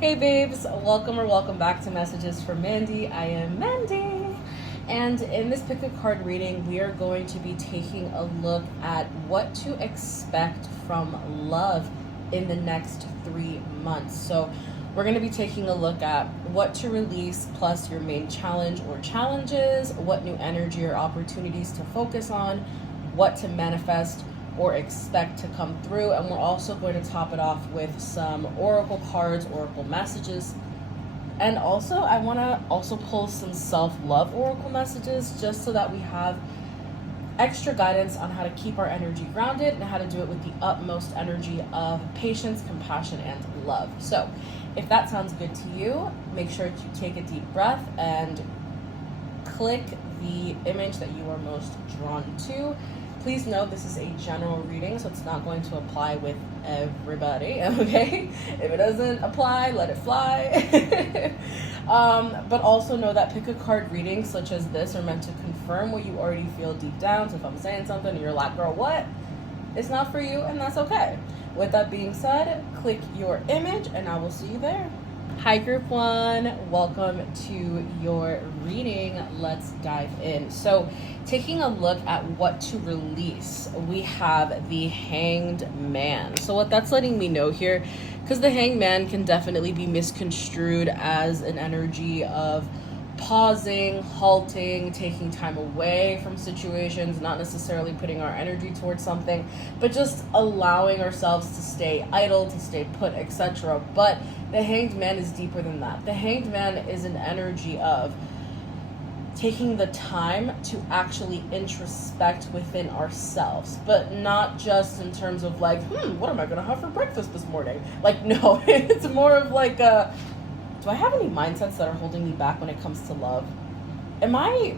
Hey babes, welcome back to Messages from Mandy. I am Mandy. And in this pick a card reading, we are going to be taking a look at what to expect from love in the next 3 months. So we're going to be taking a look at what to release, plus your main challenge or challenges, what new energy or opportunities to focus on, what to manifest or expect to come through. And we're also going to top it off with some oracle cards, oracle messages. And also I want to also pull some self-love oracle messages just so that we have extra guidance on how to keep our energy grounded and how to do it with the utmost energy of patience, compassion, and love. So if that sounds good to you, make sure to take a deep breath and click the image that you are most drawn to. Please note this is a general reading, so it's not going to apply with everybody, okay? If it doesn't apply, let it fly. But also know that pick a card readings such as this are meant to confirm what you already feel deep down. So if I'm saying something and you're like, girl, what? It's not for you, and that's okay. With that being said, click your image and I will see you there. Hi group one, welcome to your reading. Let's dive in. So taking a look at what to release, we have the Hanged Man. So what that's letting me know here, because the Hanged Man can definitely be misconstrued as an energy of pausing, halting, taking time away from situations, not necessarily putting our energy towards something, but just allowing ourselves to stay idle, to stay put, etc. But the Hanged Man is deeper than that. The Hanged Man is an energy of taking the time to actually introspect within ourselves, but not just in terms of like, what am I gonna have for breakfast this morning? Like, no, it's more of like do I have any mindsets that are holding me back when it comes to love? Am I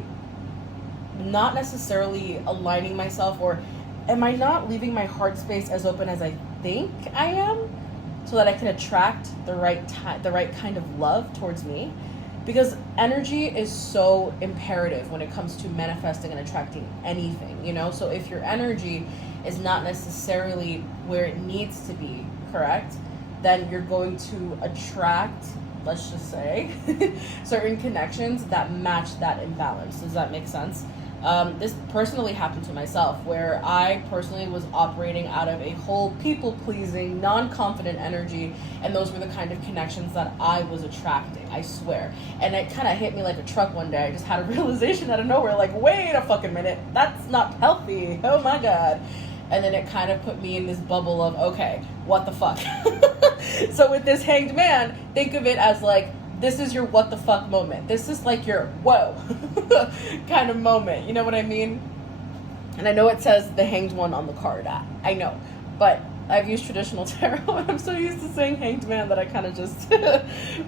not necessarily aligning myself, or am I not leaving my heart space as open as I think I am so that I can attract the right kind of love towards me? Because energy is so imperative when it comes to manifesting and attracting anything, you know? So if your energy is not necessarily where it needs to be, correct, then you're going to attract, let's just say, certain connections that match that imbalance. Does that make sense? This personally happened to myself, where I personally was operating out of a whole people-pleasing, non-confident energy, and those were the kind of connections that I was attracting, I swear. And it kind of hit me like a truck one day. I just had a realization out of nowhere, like, wait a fucking minute, that's not healthy, oh my god. And then it kind of put me in this bubble of, okay, what the fuck? So with this Hanged Man, think of it as like, this is your what the fuck moment. This is like your whoa kind of moment. You know what I mean? And I know it says the Hanged One on the card. I know. But I've used traditional tarot and I'm so used to saying Hanged Man that I kind of just,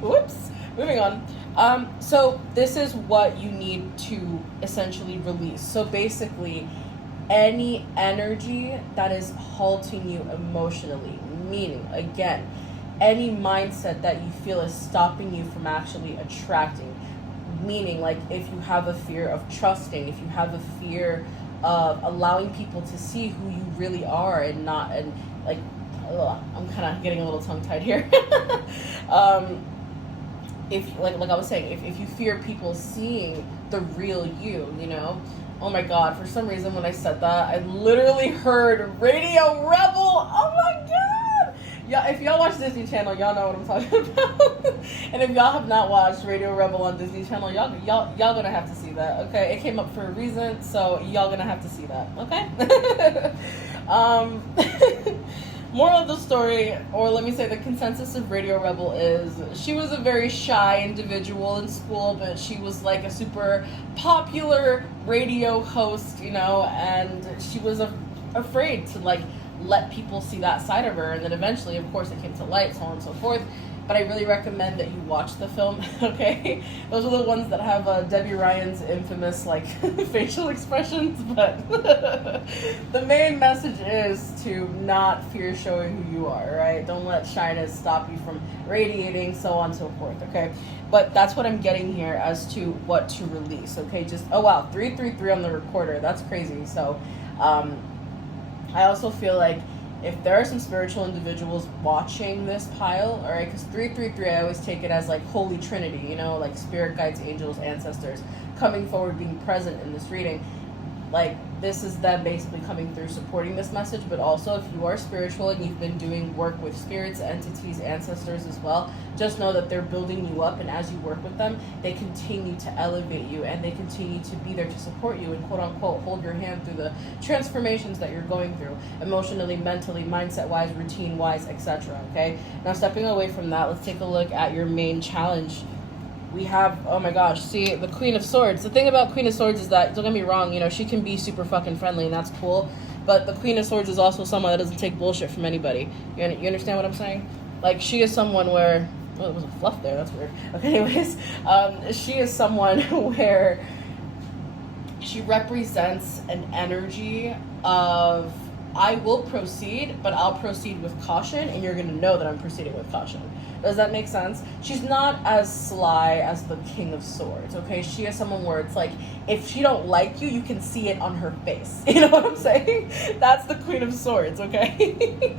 whoops, moving on. So this is what you need to essentially release. So basically, any energy that is halting you emotionally, meaning, again, any mindset that you feel is stopping you from actually attracting, meaning like if you have a fear of trusting, if you have a fear of allowing people to see who you really are and not, and like, I'm kind of getting a little tongue-tied here. If like I was saying, if you fear people seeing the real you, you know. Oh my god, for some reason when I said that, I literally heard Radio Rebel. Oh my god! Yeah, if y'all watch Disney Channel, y'all know what I'm talking about. And if y'all have not watched Radio Rebel on Disney Channel, y'all gonna have to see that, okay? It came up for a reason, so y'all gonna have to see that, okay? Moral of the story, or let me say the consensus of Radio Rebel is she was a very shy individual in school, but she was like a super popular radio host, you know, and she was afraid to like let people see that side of her. And then eventually, of course, it came to light, so on and so forth. But I really recommend that you watch the film, okay? Those are the ones that have Debbie Ryan's infamous, like, facial expressions, but the main message is to not fear showing who you are, right? Don't let shyness stop you from radiating, so on and so forth, okay? But that's what I'm getting here as to what to release, okay? Just, oh wow, 333 on the recorder, that's crazy. So, I also feel like if there are some spiritual individuals watching this pile, all right, because 333, I always take it as like Holy Trinity, you know, like spirit guides, angels, ancestors coming forward, being present in this reading. Like, this is them basically coming through, supporting this message. But also, if you are spiritual and you've been doing work with spirits, entities, ancestors as well, just know that they're building you up, and as you work with them, they continue to elevate you, and they continue to be there to support you and, quote unquote, hold your hand through the transformations that you're going through, emotionally, mentally, mindset-wise, routine-wise, etc. Okay? Now, stepping away from that, let's take a look at your main challenge. We have, oh my gosh, see, the Queen of Swords. The thing about Queen of Swords is that, don't get me wrong, you know, she can be super fucking friendly, and that's cool. But the Queen of Swords is also someone that doesn't take bullshit from anybody. You understand what I'm saying? Like, she is someone where, oh, there was a fluff there, that's weird. Okay, anyways, she is someone where she represents an energy of, I will proceed, but I'll proceed with caution, and you're going to know that I'm proceeding with caution. Does that make sense? She's not as sly as the King of Swords, okay? She is someone where it's like, if she don't like you, you can see it on her face. You know what I'm saying? That's the Queen of Swords, okay?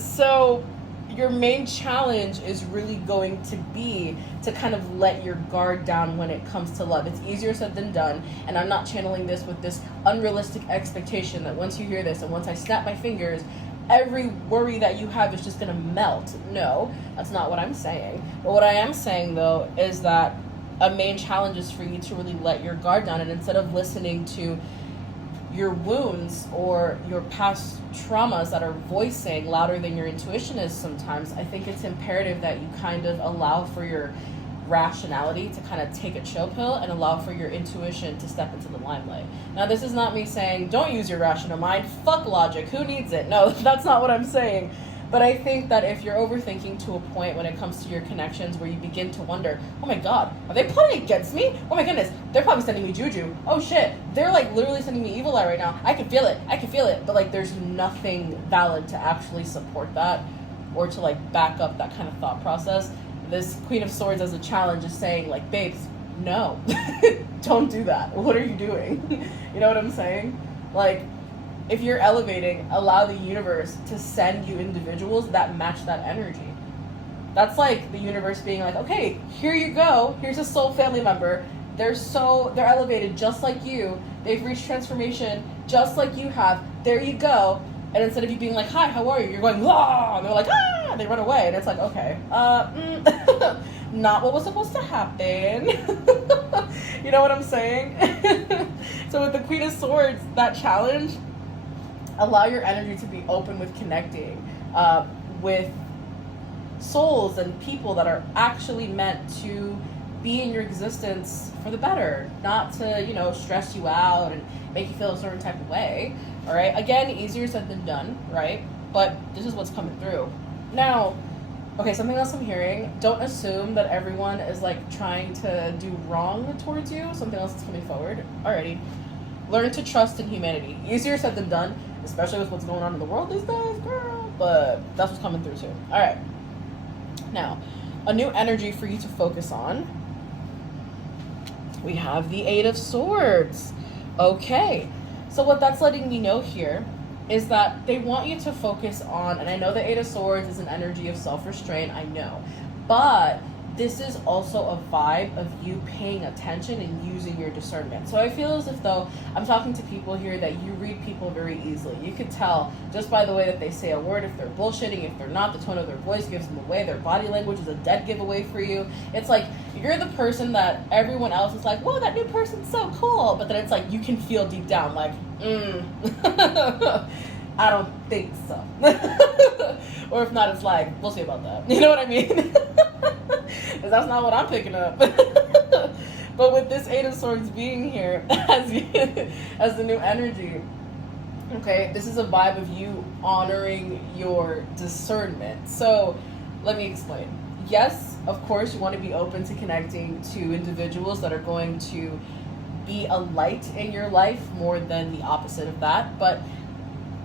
So your main challenge is really going to be to kind of let your guard down when it comes to love. It's easier said than done, and I'm not channeling this with this unrealistic expectation that once you hear this and once I snap my fingers, every worry that you have is just going to melt. No, that's not what I'm saying. But what I am saying, though, is that a main challenge is for you to really let your guard down, and instead of listening to your wounds or your past traumas that are voicing louder than your intuition is sometimes, I think it's imperative that you kind of allow for your rationality to kind of take a chill pill and allow for your intuition to step into the limelight. Now, this is not me saying don't use your rational mind, fuck logic, who needs it? No, that's not what I'm saying. But I think that if you're overthinking to a point when it comes to your connections where you begin to wonder, oh my god, are they plotting against me? Oh my goodness, they're probably sending me juju. Oh shit, they're like literally sending me evil eye right now. I can feel it. But like, there's nothing valid to actually support that or to like back up that kind of thought process. This Queen of Swords as a challenge is saying, like, babes, no, don't do that. What are you doing? You know what I'm saying? Like, if you're elevating, allow the universe to send you individuals that match that energy. That's like the universe being like, okay, here you go. Here's a soul family member. They're elevated just like you. They've reached transformation just like you have. There you go. And instead of you being like, hi, how are you? You're going, ah, and they're like, ah, and they run away. And it's like, okay, not what was supposed to happen. You know what I'm saying? So with the Queen of Swords, that challenge, allow your energy to be open with connecting with souls and people that are actually meant to be in your existence for the better, not to, you know, stress you out and make you feel a certain type of way. All right, again, easier said than done, right? But this is what's coming through. Now, okay, something else I'm hearing, don't assume that everyone is like trying to do wrong towards you. Something else is coming forward. Alrighty, learn to trust in humanity. Easier said than done, especially with what's going on in the world these days, girl. But that's what's coming through too. All right, now, a new energy for you to focus on. We have the Eight of Swords. Okay. So what that's letting me know here is that they want you to focus on, and I know the Eight of Swords is an energy of self-restraint, I know, but this is also a vibe of you paying attention and using your discernment. So I feel as if though I'm talking to people here that you read people very easily. You could tell just by the way that they say a word, if they're bullshitting, if they're not, the tone of their voice gives them away, their body language is a dead giveaway for you. It's like you're the person that everyone else is like, whoa, that new person's so cool. But then it's like you can feel deep down like, I don't think so. Or if not, it's like, we'll see about that. You know what I mean? Because that's not what I'm picking up. But with this Eight of Swords being here as the new energy, okay, this is a vibe of you honoring your discernment. So let me explain. Yes, of course, you want to be open to connecting to individuals that are going to be a light in your life more than the opposite of that. But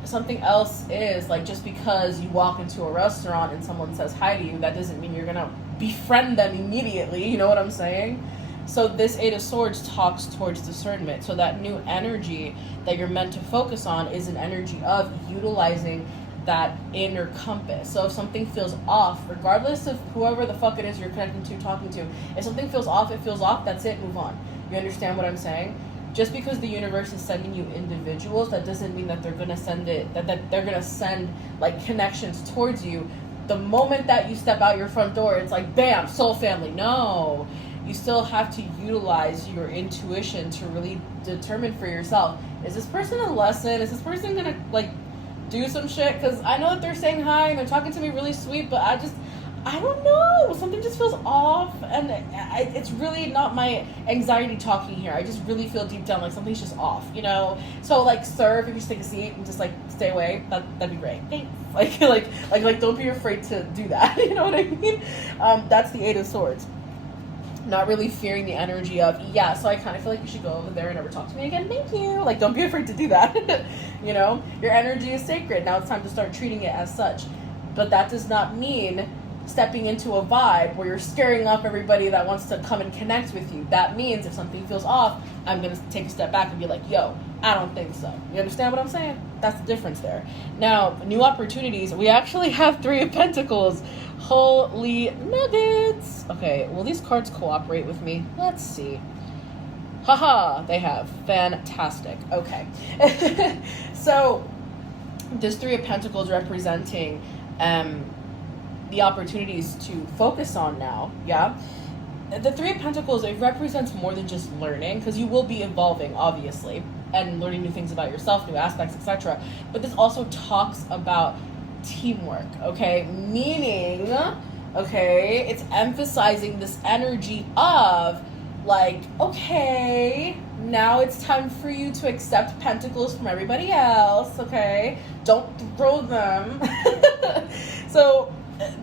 something else is, like, just because you walk into a restaurant and someone says hi to you, that doesn't mean you're gonna befriend them immediately. You know what I'm saying? So this Eight of Swords talks towards discernment. So that new energy that you're meant to focus on is an energy of utilizing that inner compass. So if something feels off, regardless of whoever the fuck it is you're connecting to, talking to, if something feels off, it feels off, that's it, move on. You understand what I'm saying? Just because the universe is sending you individuals, that doesn't mean that they're gonna send it, that they're gonna send like connections towards you. The moment that you step out your front door, it's like, bam, soul family. No, you still have to utilize your intuition to really determine for yourself, is this person a lesson? Is this person gonna like do some shit? Because I know that they're saying hi and they're talking to me really sweet, but I don't know. Something just feels off, and it's really not my anxiety talking here. I just really feel deep down like something's just off, you know? So, like, sir, if you just take a seat and just, like, stay away, that'd be great. Thanks. Like, don't be afraid to do that. You know what I mean? That's the Eight of Swords. Not really fearing the energy of, yeah, so I kind of feel like you should go over there and never talk to me again. Thank you. Like, don't be afraid to do that. You know? Your energy is sacred. Now it's time to start treating it as such. But that does not mean stepping into a vibe where you're scaring off everybody that wants to come and connect with you. That means if something feels off, I'm going to take a step back and be like, yo, I don't think so. You understand what I'm saying? That's the difference there. Now, new opportunities. We actually have Three of Pentacles. Holy nuggets. Okay, will these cards cooperate with me? Let's see. Haha, they have. Fantastic. Okay. So, this Three of Pentacles representing the opportunities to focus on now, yeah? The Three of Pentacles, it represents more than just learning, because you will be evolving, obviously, and learning new things about yourself, new aspects, etc. But this also talks about teamwork, okay? Meaning, okay, it's emphasizing this energy of, like, okay, now it's time for you to accept pentacles from everybody else, okay? Don't throw them. So,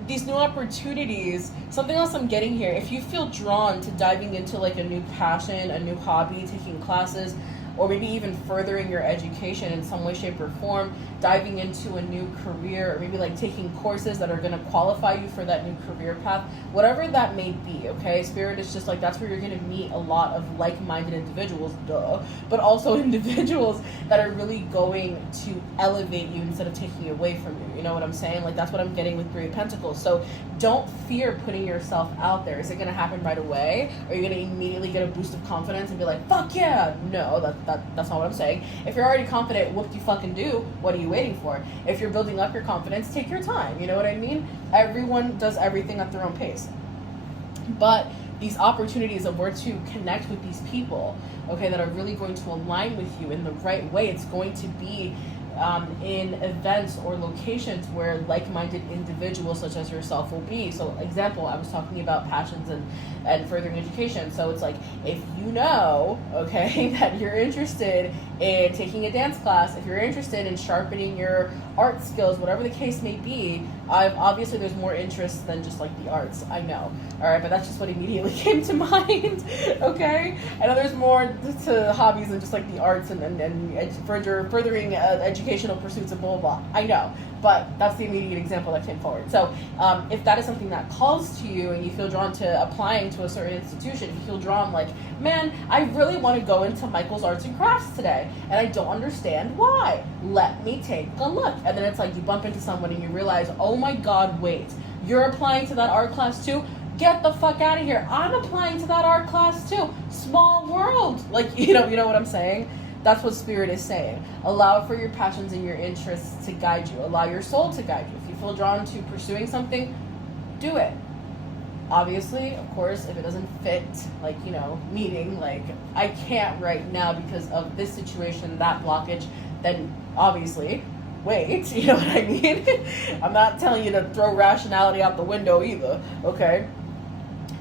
these new opportunities, something else I'm getting here, if you feel drawn to diving into like a new passion, a new hobby, taking classes, or maybe even furthering your education in some way, shape, or form, diving into a new career, or maybe like taking courses that are going to qualify you for that new career path, whatever that may be, okay? Spirit is just like, that's where you're going to meet a lot of like-minded individuals, duh, but also individuals that are really going to elevate you instead of taking away from you. You know what I'm saying? Like, that's what I'm getting with Three of Pentacles. So don't fear putting yourself out there. Is it going to happen right away? Are you going to immediately get a boost of confidence and be like, fuck yeah? No, that's not what I'm saying. If you're already confident, whoop-de-fucking-do, what are you waiting for? If you're building up your confidence, take your time. You know what I mean? Everyone does everything at their own pace. But these opportunities of where to connect with these people, okay, that are really going to align with you in the right way, it's going to be in events or locations where like-minded individuals such as yourself will be. So example, I was talking about passions and furthering education. So it's like, if you know, okay, that you're interested in taking a dance class, if you're interested in sharpening your art skills, whatever the case may be, obviously there's more interest than just like the arts, I know. All right, but that's just what immediately came to mind, okay? I know there's more to hobbies than just like the arts and furthering educational pursuits and blah, blah, blah. I know, but that's the immediate example that came forward. So if that is something that calls to you and you feel drawn to applying to a certain institution, you feel drawn like, man, I really want to go into Michael's Arts and Crafts today, and I don't understand why. Let me take a look. And then it's like you bump into someone and you realize, oh my God, wait, you're applying to that art class too? Get the fuck out of here. I'm applying to that art class too. Small world. Like, you know what I'm saying? That's what Spirit is saying. Allow for your passions and your interests to guide you. Allow your soul to guide you. If you feel drawn to pursuing something, do it. Obviously, of course, if it doesn't fit, like, meaning, like, I can't right now because of this situation, that blockage, then obviously, wait, you know what I mean? I'm not telling you to throw rationality out the window either, okay?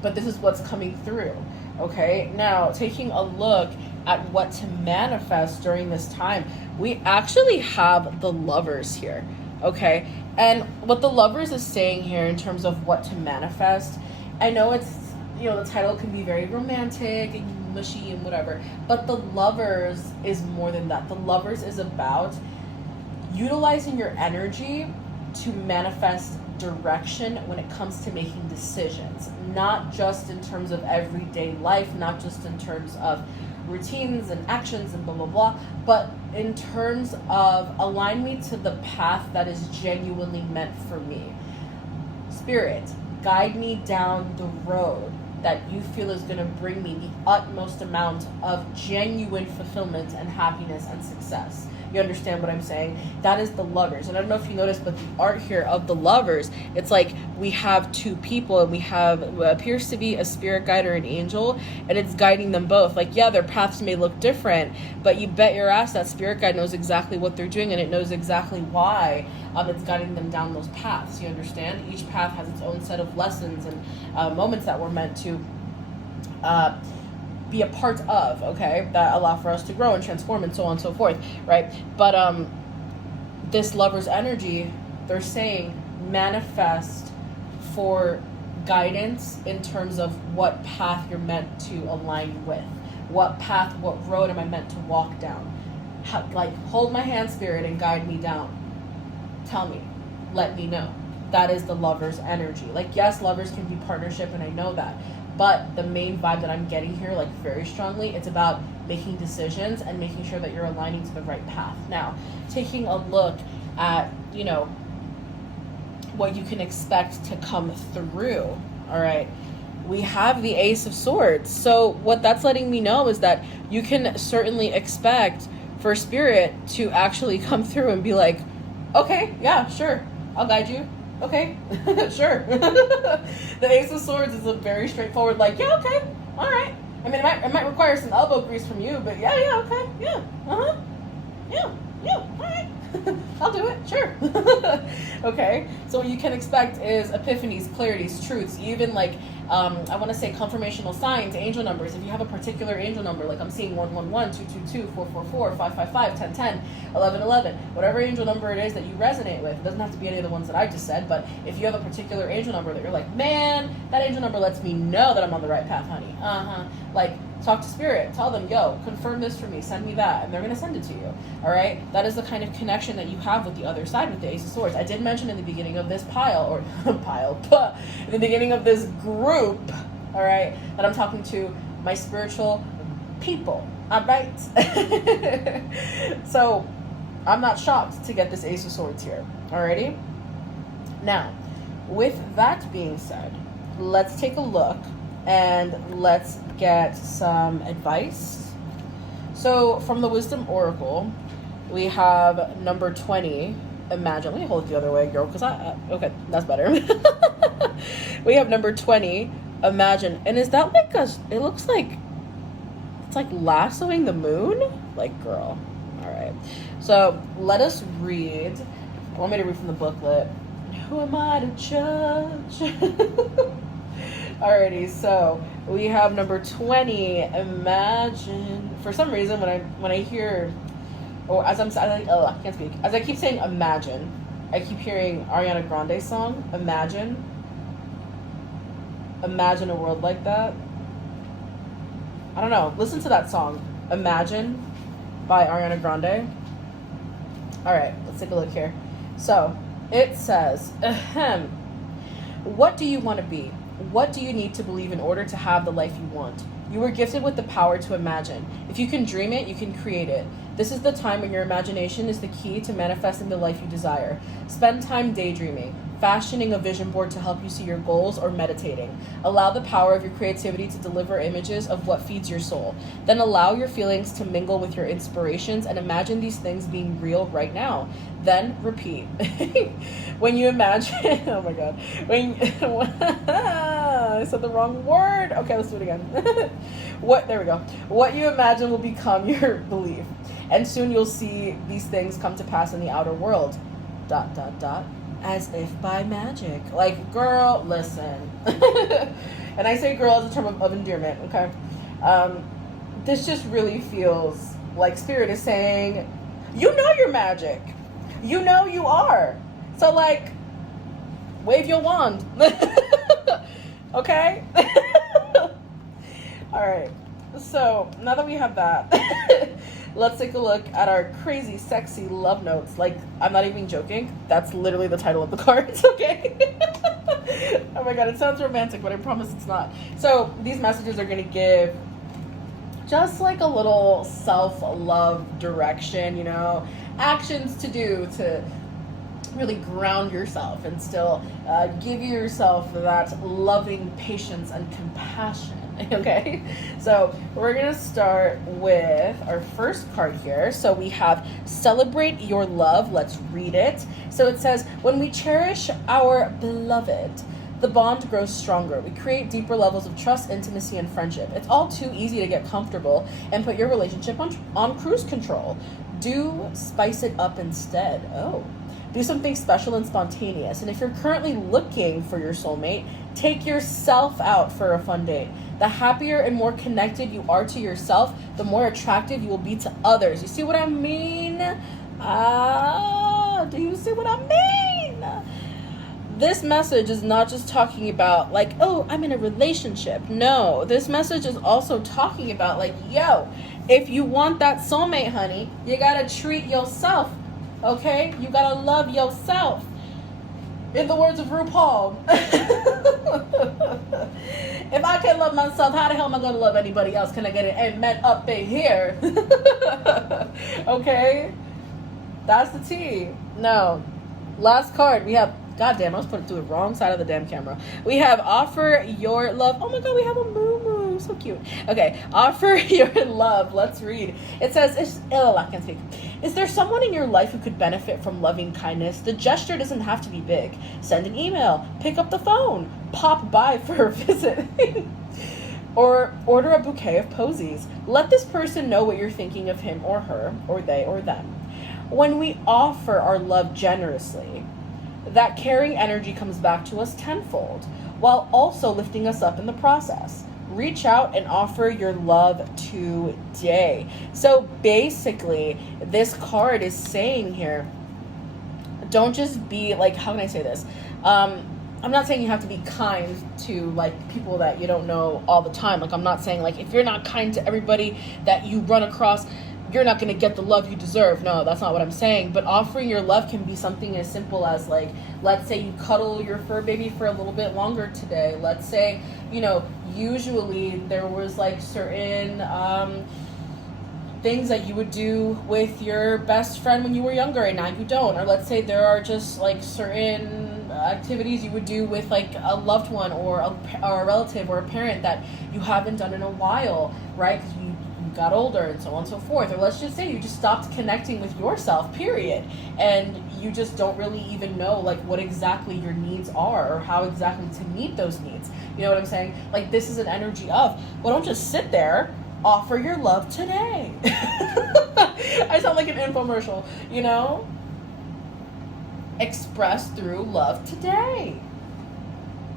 But this is what's coming through, okay? Now, taking a look at what to manifest during this time, we actually have the Lovers here, okay? And what the Lovers is saying here in terms of what to manifest, I know it's, the title can be very romantic and mushy and whatever, but the Lovers is more than that. The Lovers is about utilizing your energy to manifest direction when it comes to making decisions, not just in terms of everyday life, not just in terms of routines and actions and blah, blah, blah. But in terms of align me to the path that is genuinely meant for me. Spirit, guide me down the road that you feel is going to bring me the utmost amount of genuine fulfillment and happiness and success. You understand what I'm saying? That is the Lovers. And I don't know if you noticed, but the art here of the Lovers, it's like we have two people, and we have what appears to be a spirit guide or an angel, and it's guiding them both. Like, yeah, their paths may look different, but you bet your ass that spirit guide knows exactly what they're doing, and it knows exactly why it's guiding them down those paths. You understand? Each path has its own set of lessons and moments that we're meant to be a part of, okay, that allow for us to grow and transform and so on and so forth, right? But this Lover's energy, they're saying manifest for guidance in terms of what path you're meant to align with. What path, what road am I meant to walk down? Like, hold my hand, Spirit, and guide me down. Tell me, let me know. That is the Lover's energy. Like, yes, Lovers can be partnership, and I know that. But the main vibe that I'm getting here, like, very strongly, it's about making decisions and making sure that you're aligning to the right path. Now, taking a look at, you know, what you can expect to come through, all right? We have the Ace of Swords. So what that's letting me know is that you can certainly expect for Spirit to actually come through and be like, okay, yeah, sure, I'll guide you. Okay, sure. The Ace of Swords is a very straightforward, like, yeah, okay, all right. I mean, it might require some elbow grease from you, but yeah, okay, yeah, yeah, all right. I'll do it, sure. Okay, so what you can expect is epiphanies, clarities, truths, even like, I want to say confirmational signs, angel numbers. If you have a particular angel number, like I'm seeing 111, 222, 444, 555, 1010, 1111, whatever angel number it is that you resonate with. It doesn't have to be any of the ones that I just said, but if you have a particular angel number that you're like, man, that angel number lets me know that I'm on the right path, honey. Like, talk to Spirit, tell them, yo, confirm this for me, send me that, and they're going to send it to you, all right? That is the kind of connection that you have with the other side with the Ace of Swords. I did mention in the beginning of this in the beginning of this group, all right, that I'm talking to my spiritual people, all right? So I'm not shocked to get this Ace of Swords here, alrighty? Now, with that being said, let's take a look and let's get some advice. So from the Wisdom Oracle, we have number 20, imagine. Let me hold it the other way, girl, because okay, that's better. We have number 20, imagine. And is that like it looks like it's like lassoing the moon? Like, girl. All right. So let us read. I want me to read from the booklet. Who am I to judge? Alrighty, so we have number 20, imagine. For some reason, when I hear, or I can't speak. As I keep saying imagine, I keep hearing Ariana Grande's song, Imagine. Imagine a world like that. I don't know. Listen to that song, Imagine, by Ariana Grande. Alright, let's take a look here. So, it says, what do you want to be? What do you need to believe in order to have the life you want? You were gifted with the power to imagine. If you can dream it, you can create it. This is the time when your imagination is the key to manifesting the life you desire. Spend time daydreaming, fashioning a vision board to help you see your goals, or meditating. Allow the power of your creativity to deliver images of what feeds your soul. Then allow your feelings to mingle with your inspirations and imagine these things being real right now. Then repeat. When you imagine, oh my God, I said the wrong word. Okay, let's do it again. There we go. What you imagine will become your belief. And soon you'll see these things come to pass in the outer world. ... As if by magic. Like, girl, listen. And I say girl as a term of endearment, okay? This just really feels like Spirit is saying, you know you're magic. You know you are. So, like, wave your wand. Okay? All right. So, now that we have that, let's take a look at our crazy, sexy love notes. Like, I'm not even joking. That's literally the title of the cards, okay? Oh my God, it sounds romantic, but I promise it's not. So, these messages are going to give just like a little self-love direction, you know, actions to do to really ground yourself and still give yourself that loving patience and compassion. Okay, so we're gonna start with our first card here. So we have Celebrate Your Love. Let's read it. So it says, when we cherish our beloved, the bond grows stronger. We create deeper levels of trust, intimacy, and friendship. It's all too easy to get comfortable and put your relationship on cruise control. Do spice it up instead. Oh. Do something special and spontaneous. And if you're currently looking for your soulmate, take yourself out for a fun date. The happier and more connected you are to yourself, the more attractive you will be to others. You see what I mean? Do you see what I mean? This message is not just talking about like, oh, I'm in a relationship. No, this message is also talking about like, yo, if you want that soulmate, honey, you gotta treat yourself. Okay? You gotta love yourself. In the words of RuPaul, if I can't love myself, how the hell am I gonna love anybody else? Can I get an amen up in here? Okay? That's the tea. No. Last card, we have, goddamn, I was putting it through the wrong side of the damn camera. We have Offer Your Love. Oh my god, we have a moo-moo. So cute. Okay, Offer Your Love. Let's read. It says, I can't speak. Is there someone in your life who could benefit from loving kindness? The gesture doesn't have to be big. Send an email, pick up the phone, pop by for a visit, or order a bouquet of posies. Let this person know what you're thinking of him or her, or they or them. When we offer our love generously, that caring energy comes back to us tenfold, while also lifting us up in the process. Reach out and offer your love today. So basically, this card is saying here, don't just be like, how can I say this? I'm not saying you have to be kind to like people that you don't know all the time. Like, I'm not saying like, if you're not kind to everybody that you run across, you're not going to get the love you deserve. No, that's not what I'm saying. But offering your love can be something as simple as like, let's say you cuddle your fur baby for a little bit longer today. Let's say, you know, usually there was like certain things that you would do with your best friend when you were younger and now you don't. Or let's say there are just like certain activities you would do with like a loved one or a relative or a parent that you haven't done in a while, right? Because you got older and so on and so forth. Or let's just say you just stopped connecting with yourself, period, and you just don't really even know like what exactly your needs are or how exactly to meet those needs. You know what I'm saying? Like, this is an energy of, well, don't just sit there, offer your love today. I sound like an infomercial, you know? Express through love today.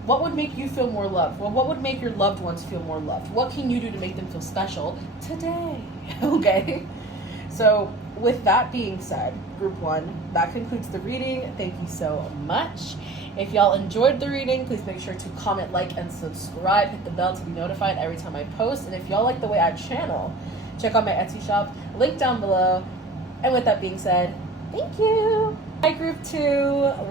What would make you feel more loved? Well, what would make your loved ones feel more loved? What can you do to make them feel special today? Okay? So, with that being said, Group 1, that concludes the reading. Thank you so much. If y'all enjoyed the reading, please make sure to comment, like, and subscribe. Hit the bell to be notified every time I post. And if y'all like the way I channel, check out my Etsy shop, link down below. And with that being said, thank you. Hi, Group 2.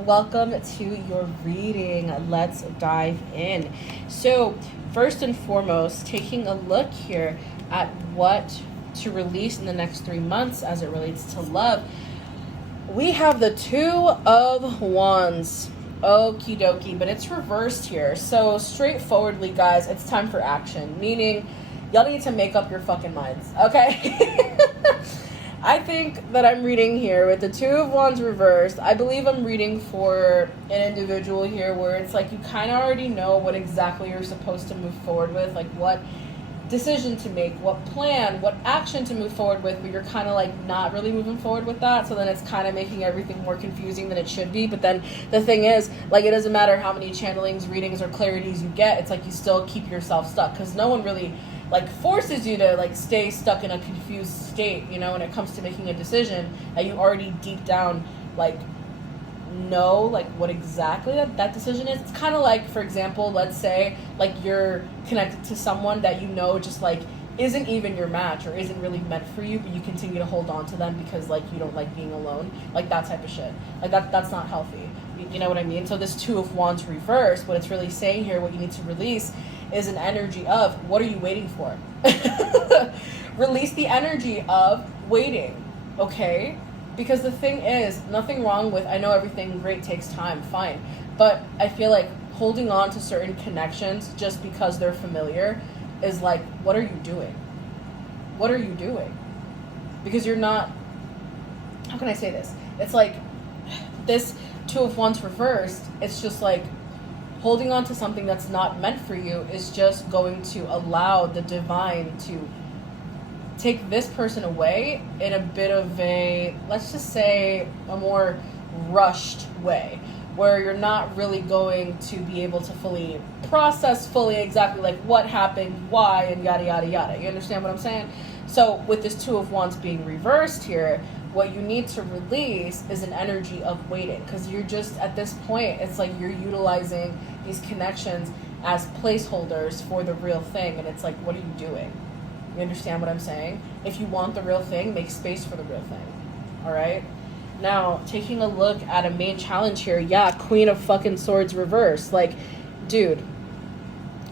Welcome to your reading. Let's dive in. So, first and foremost, taking a look here at what to release in the next 3 months as it relates to love. We have the Two of Wands. Okie dokie, but it's reversed here. So, straightforwardly, guys, it's time for action. Meaning, y'all need to make up your fucking minds, okay? I think that I'm reading here with the Two of Wands reversed. I believe I'm reading for an individual here where it's like you kind of already know what exactly you're supposed to move forward with, like what decision to make, what plan, what action to move forward with, but you're kind of like not really moving forward with that. So then it's kind of making everything more confusing than it should be. But then the thing is, like, it doesn't matter how many channelings, readings, or clarities you get. It's like you still keep yourself stuck because no one really like forces you to like stay stuck in a confused state, you know, when it comes to making a decision that you already deep down like know like what exactly that decision is. It's kind of like, for example, let's say like you're connected to someone that you know just like isn't even your match or isn't really meant for you, but you continue to hold on to them because like you don't like being alone, like that type of shit. Like that's not healthy. You know what I mean? So this Two of Wands reversed, what it's really saying here, what you need to release is an energy of, what are you waiting for? Release the energy of waiting, okay? Because the thing is, nothing wrong with, I know everything great takes time, fine. But I feel like holding on to certain connections just because they're familiar is like, what are you doing? What are you doing? Because you're not, how can I say this? It's like this Two of Wands reversed, it's just like holding on to something that's not meant for you is just going to allow the divine to take this person away in a bit of a, let's just say, a more rushed way, where you're not really going to be able to fully process exactly like what happened, why, and yada, yada, yada. You understand what I'm saying? So with this Two of Wands being reversed here, what you need to release is an energy of waiting, because you're just, at this point, it's like you're utilizing these connections as placeholders for the real thing, and it's like, what are you doing? You understand what I'm saying? If you want the real thing, make space for the real thing. All right? Now, taking a look at a main challenge here, yeah, Queen of fucking Swords reverse. Like, dude,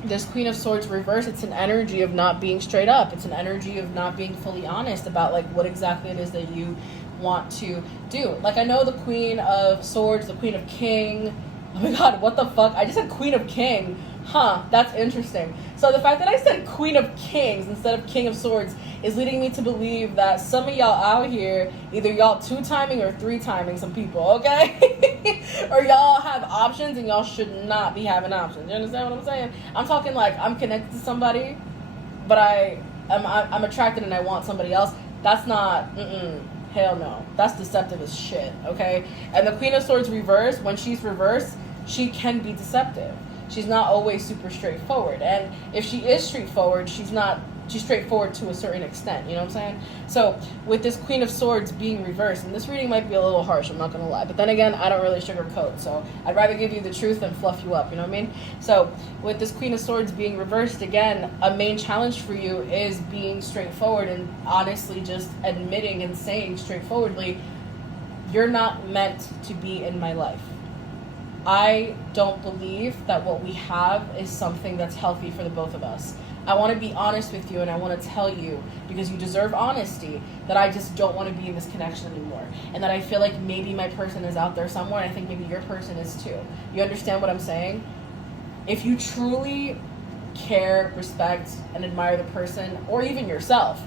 this Queen of Swords reverse, it's an energy of not being straight up. It's an energy of not being fully honest about, like, what exactly it is that you want to do. Like, I know the Queen of Swords, the Queen of King. Oh my God, what the fuck? I just said Queen of King. Huh, that's interesting. So the fact that I said Queen of Kings instead of King of Swords is leading me to believe that some of y'all out here, either y'all 2-timing or 3-timing some people, okay? Or y'all have options and y'all should not be having options. You understand what I'm saying? I'm talking like I'm connected to somebody, but I'm attracted and I want somebody else. That's not, hell no. That's deceptive as shit, okay? And the Queen of Swords reverse, when she's reversed, she can be deceptive. She's not always super straightforward. And if she is straightforward, she's straightforward to a certain extent. You know what I'm saying? So with this Queen of Swords being reversed, and this reading might be a little harsh, I'm not going to lie. But then again, I don't really sugarcoat. So I'd rather give you the truth than fluff you up. You know what I mean? So with this Queen of Swords being reversed, again, a main challenge for you is being straightforward and honestly just admitting and saying straightforwardly, you're not meant to be in my life. I don't believe that what we have is something that's healthy for the both of us. I want to be honest with you, and I want to tell you, because you deserve honesty, that I just don't want to be in this connection anymore. And that I feel like maybe my person is out there somewhere, and I think maybe your person is too. You understand what I'm saying? If you truly care, respect, and admire the person, or even yourself,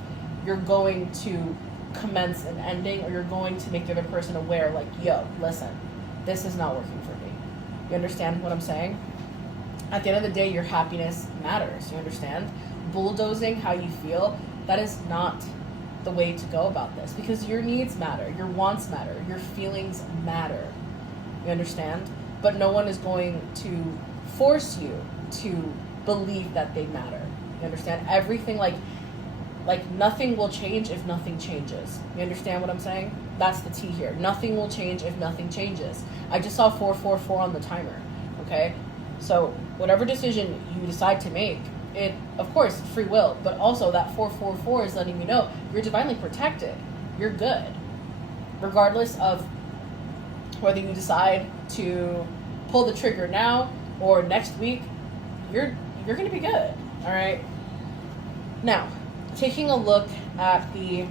you're going to commence an ending, or you're going to make the other person aware, like, yo, listen, this is not working for me. You understand what I'm saying? At the end of the day, your happiness matters. You understand? Bulldozing how you feel, that is not the way to go about this, because your needs matter, your wants matter, your feelings matter. You understand? But no one is going to force you to believe that they matter. You understand? Everything, like nothing will change if nothing changes. You understand what I'm saying? That's the T here. Nothing will change if nothing changes. I just saw 444 on the timer, okay? So whatever decision you decide to make, it, of course, free will, but also that 444 is letting you know you're divinely protected. You're good. Regardless of whether you decide to pull the trigger now or next week, you're going to be good, all right? Now, taking a look at the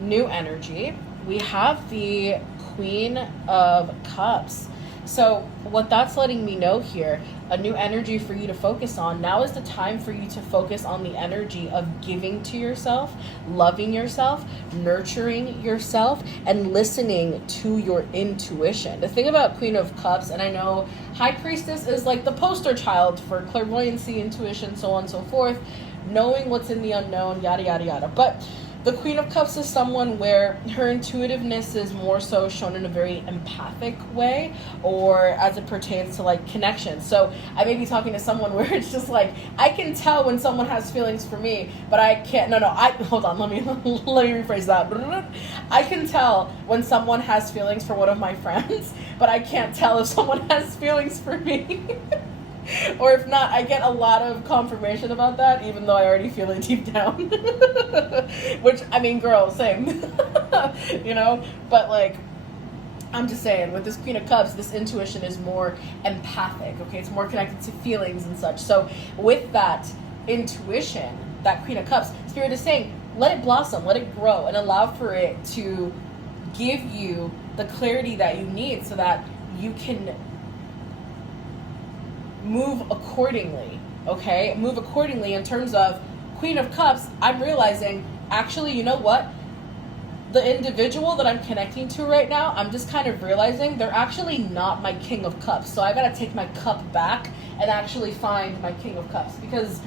new energy, we have the Queen of Cups. So what that's letting me know here, a new energy for you to focus on. Now is the time for you to focus on the energy of giving to yourself, loving yourself, nurturing yourself, and listening to your intuition. The thing about Queen of Cups, and I know High Priestess is like the poster child for clairvoyancy, intuition, so on and so forth, knowing what's in the unknown, yada, yada, yada. But the Queen of Cups is someone where her intuitiveness is more so shown in a very empathic way, or as it pertains to like connection. So I may be talking to someone where it's just like, I can tell when someone has feelings for me, but I can't, hold on, let me rephrase that. I can tell when someone has feelings for one of my friends, but I can't tell if someone has feelings for me. Or if not, I get a lot of confirmation about that, even though I already feel it deep down. Which, I mean, girl, same. You know? But, like, I'm just saying, with this Queen of Cups, this intuition is more empathic, okay? It's more connected to feelings and such. So with that intuition, that Queen of Cups, Spirit is saying, let it blossom, let it grow, and allow for it to give you the clarity that you need so that you can move accordingly, okay? Move accordingly in terms of Queen of Cups. I'm realizing, actually, you know what? The individual that I'm connecting to right now, I'm just kind of realizing they're actually not my King of Cups. So I gotta take my cup back and actually find my King of Cups, because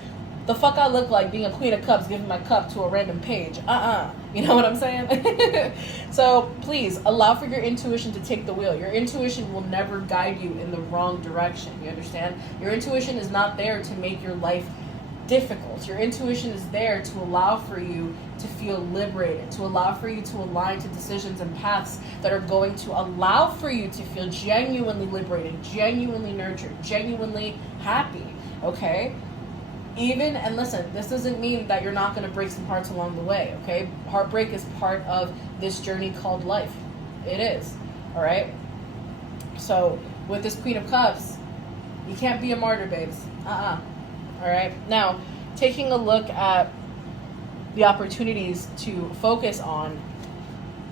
the fuck I look like being a Queen of Cups giving my cup to a random page. You know what I'm saying? So please allow for your intuition to take the wheel. Your intuition will never guide you in the wrong direction. You understand? Your intuition is not there to make your life difficult. Your intuition is there to allow for you to feel liberated, to allow for you to align to decisions and paths that are going to allow for you to feel genuinely liberated, genuinely nurtured, genuinely happy, okay? And listen, this doesn't mean that you're not going to break some hearts along the way, okay? Heartbreak is part of this journey called life. It is, all right? So with this Queen of Cups, you can't be a martyr, babes. All right? Now, taking a look at the opportunities to focus on,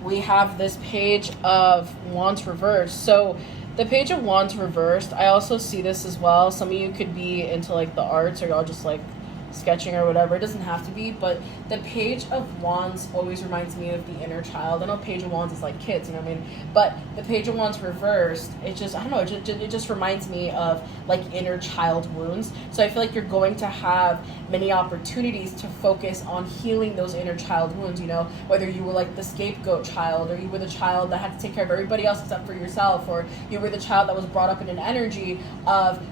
we have this Page of Wands reversed. So the Page of Wands reversed, I also see this as well. Some of you could be into like the arts, or y'all just like sketching or whatever. It doesn't have to be, but the Page of Wands always reminds me of the inner child. I know Page of Wands is like kids, you know what I mean? But the Page of Wands reversed, it just, I don't know, it just reminds me of like inner child wounds. So I feel like you're going to have many opportunities to focus on healing those inner child wounds, you know, whether you were like the scapegoat child, or you were the child that had to take care of everybody else except for yourself, or you were the child that was brought up in an energy of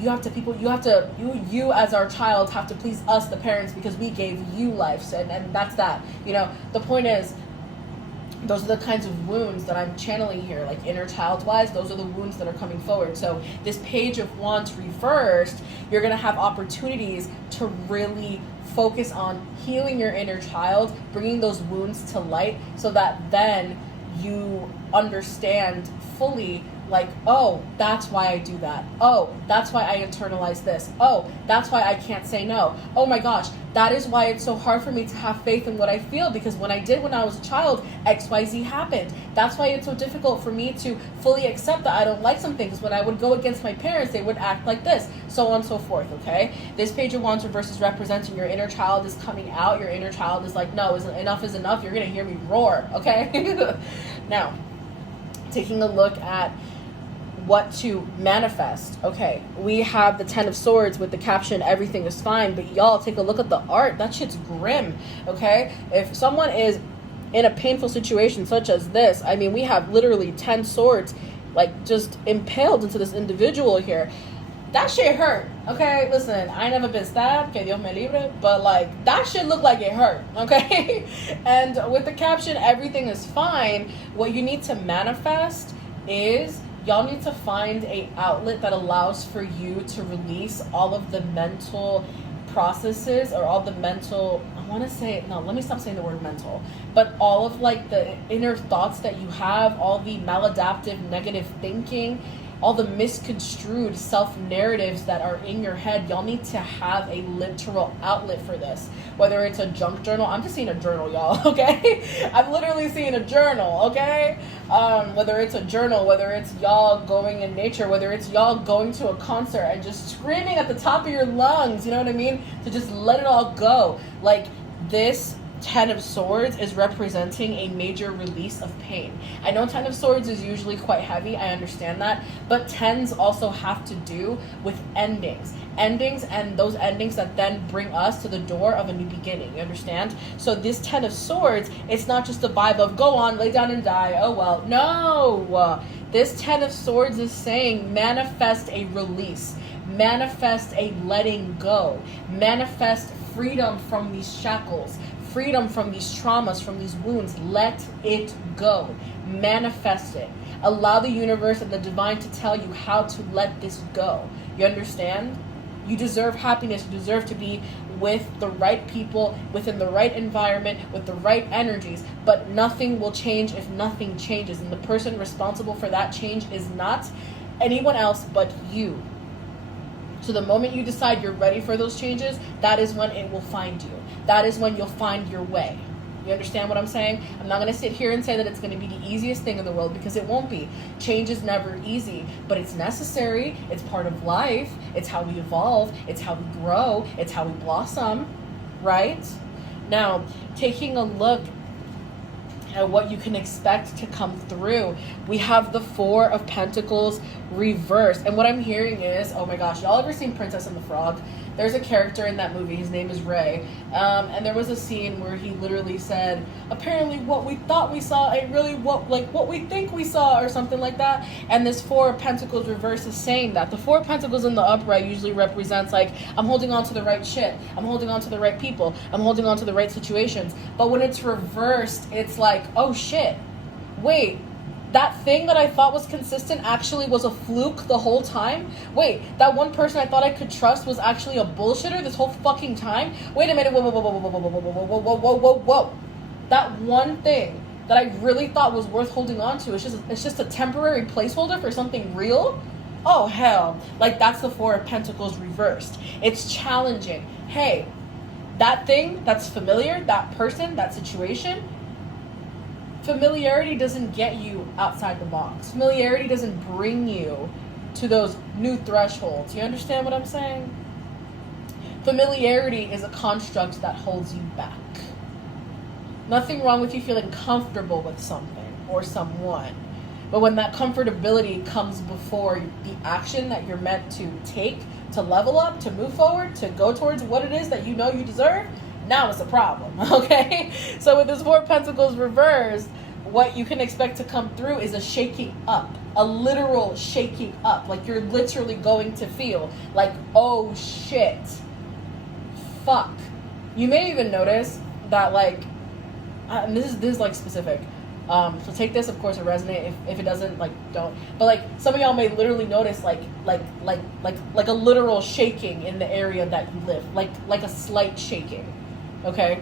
you as our child have to please us, the parents, because we gave you life. And that's that. You know, the point is, those are the kinds of wounds that I'm channeling here, like inner child wise. Those are the wounds that are coming forward. So this Page of Wands reversed, you're going to have opportunities to really focus on healing your inner child, bringing those wounds to light, so that then you understand fully, like, oh, that's why I do that. Oh, that's why I internalize this. Oh, that's why I can't say no. Oh my gosh, that is why it's so hard for me to have faith in what I feel, because when I was a child, XYZ happened. That's why it's so difficult for me to fully accept that I don't like some things. When I would go against my parents, they would act like this, so on and so forth, okay? This Page of Wands reverse is representing your inner child is coming out. Your inner child is like, no, enough is enough. You're going to hear me roar, okay? Now, taking a look at what to manifest. Okay, we have the Ten of Swords with the caption, everything is fine, but y'all take a look at the art. That shit's grim, okay? If someone is in a painful situation such as this, I mean, we have literally 10 swords like just impaled into this individual here. That shit hurt, okay? Listen, I ain't never been stabbed, que Dios me libre, but like, that shit looked like it hurt, okay? And with the caption, everything is fine, what you need to manifest is, y'all need to find a outlet that allows for you to release all of the mental processes, or all the mental, let me stop saying the word mental, but all of like the inner thoughts that you have, all the maladaptive negative thinking, all the misconstrued self-narratives that are in your head. Y'all need to have a literal outlet for this. Whether it's a junk journal, I'm just seeing a journal, y'all, okay? I'm literally seeing a journal, okay? Whether it's a journal, whether it's y'all going in nature, whether it's y'all going to a concert and just screaming at the top of your lungs, you know what I mean? To just let it all go. Like, this Ten of Swords is representing a major release of pain. I know Ten of Swords is usually quite heavy, I understand that, but tens also have to do with endings, and those endings that then bring us to the door of a new beginning, you understand? So this Ten of Swords, it's not just a vibe of go on, lay down and die, oh well. No, this Ten of Swords is saying manifest a release, manifest a letting go, manifest freedom from these shackles, freedom from these traumas, from these wounds. Let it go. Manifest it. Allow the universe and the divine to tell you how to let this go. You understand? You deserve happiness. You deserve to be with the right people, within the right environment, with the right energies. But nothing will change if nothing changes. And the person responsible for that change is not anyone else but you. So the moment you decide you're ready for those changes, that is when it will find you. That is when you'll find your way. You understand what I'm saying? I'm not going to sit here and say that it's going to be the easiest thing in the world, because it won't be. Change is never easy, but it's necessary. It's part of life. It's how we evolve. It's how we grow. It's how we blossom, right? Now, taking a look at what you can expect to come through, we have the Four of Pentacles reversed. And what I'm hearing is, oh my gosh, y'all ever seen Princess and the Frog? There's a character in that movie, his name is Ray, and there was a scene where he literally said, apparently what we thought we saw ain't really what we think we saw, or something like that. And this Four of Pentacles reverse is saying that. The Four of Pentacles in the upright usually represents like, I'm holding on to the right shit, I'm holding on to the right people, I'm holding on to the right situations. But when it's reversed, it's like, oh shit, wait, that thing that I thought was consistent actually was a fluke the whole time? Wait, that one person I thought I could trust was actually a bullshitter this whole fucking time? Wait a minute, whoa. That one thing that I really thought was worth holding on to, it's just a temporary placeholder for something real? Oh hell, like that's the Four of Pentacles reversed. It's challenging. Hey, that thing that's familiar, that person, that situation, familiarity doesn't get you outside the box. Familiarity doesn't bring you to those new thresholds. You understand what I'm saying? Familiarity is a construct that holds you back. Nothing wrong with you feeling comfortable with something or someone. But when that comfortability comes before the action that you're meant to take to level up, to move forward, to go towards what it is that you know you deserve, now it's a problem, okay? So with this Four of Pentacles reversed, what you can expect to come through is a shaking up, a literal shaking up. Like you're literally going to feel like, oh shit, fuck. You may even notice that like, and this is like specific. So take this, of course, to resonate. If it doesn't, like, don't. But like, some of y'all may literally notice like a literal shaking in the area that you live, like a slight shaking. Okay,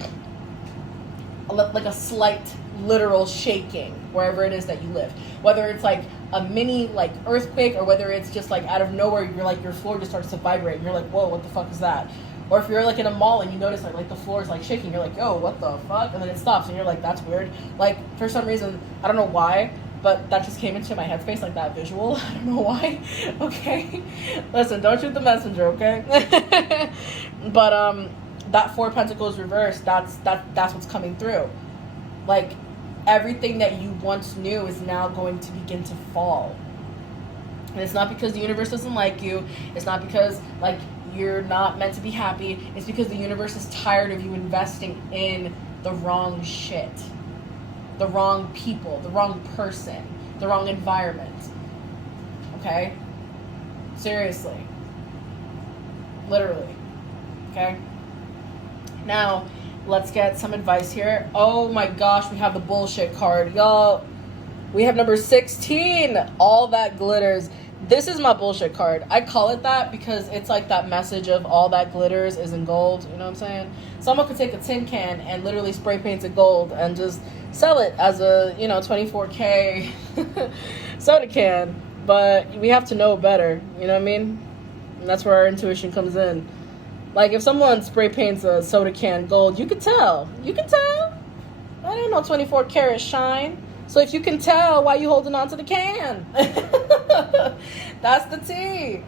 like a slight literal shaking wherever it is that you live, whether it's like a mini like earthquake, or whether it's just like out of nowhere, you're like, your floor just starts to vibrate and you're like, whoa, what the fuck is that? Or if you're like in a mall and you notice like the floor is like shaking, you're like, yo, what the fuck? And then it stops and you're like, that's weird. Like for some reason, I don't know why, but that just came into my headspace, like that visual. I don't know why. Okay, listen, don't shoot the messenger, okay? But that Four of Pentacles reversed, that's what's coming through. Like everything that you once knew is now going to begin to fall. And it's not because the universe doesn't like you. It's not because like you're not meant to be happy. It's because the universe is tired of you investing in the wrong shit, the wrong people, the wrong person, the wrong environment. Okay? Seriously. Literally. Okay? Now, let's get some advice here. Oh my gosh, we have the bullshit card. Y'all, we have number 16. All that glitters. This is my bullshit card. I call it that because it's like that message of all that glitters isn't gold. You know what I'm saying? Someone could take a tin can and literally spray paint it gold and just sell it as a, 24K soda can. But we have to know better. You know what I mean? And that's where our intuition comes in. Like, if someone spray paints a soda can gold, you could tell. You can tell. That ain't no 24 karat shine. So if you can tell, why you holding on to the can? That's the tea.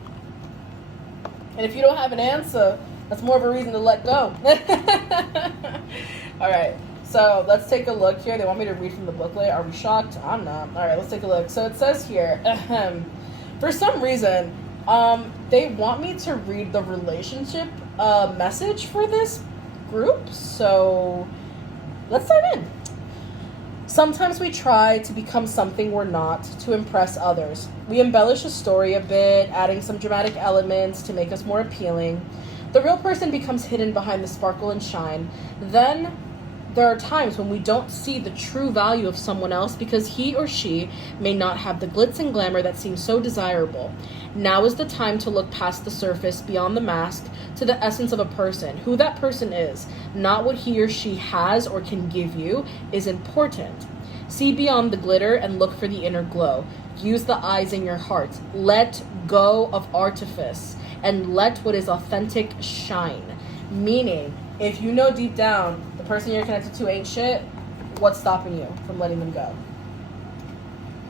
And if you don't have an answer, that's more of a reason to let go. All right. So let's take a look here. They want me to read from the booklet. Are we shocked? I'm not. All right, let's take a look. So it says here, for some reason, they want me to read the relationship message for this group. So let's dive in. Sometimes we try to become something we're not to impress others. We embellish a story a bit, adding some dramatic elements to make us more appealing. The real person becomes hidden behind the sparkle and shine. Then there are times when we don't see the true value of someone else because he or she may not have the glitz and glamour that seems so desirable. Now is the time to look past the surface, beyond the mask, to the essence of a person. Who that person is, not what he or she has or can give you, is important. See beyond the glitter and look for the inner glow. Use the eyes in your heart. Let go of artifice and let what is authentic shine. Meaning, if you know deep down the person you're connected to ain't shit, what's stopping you from letting them go?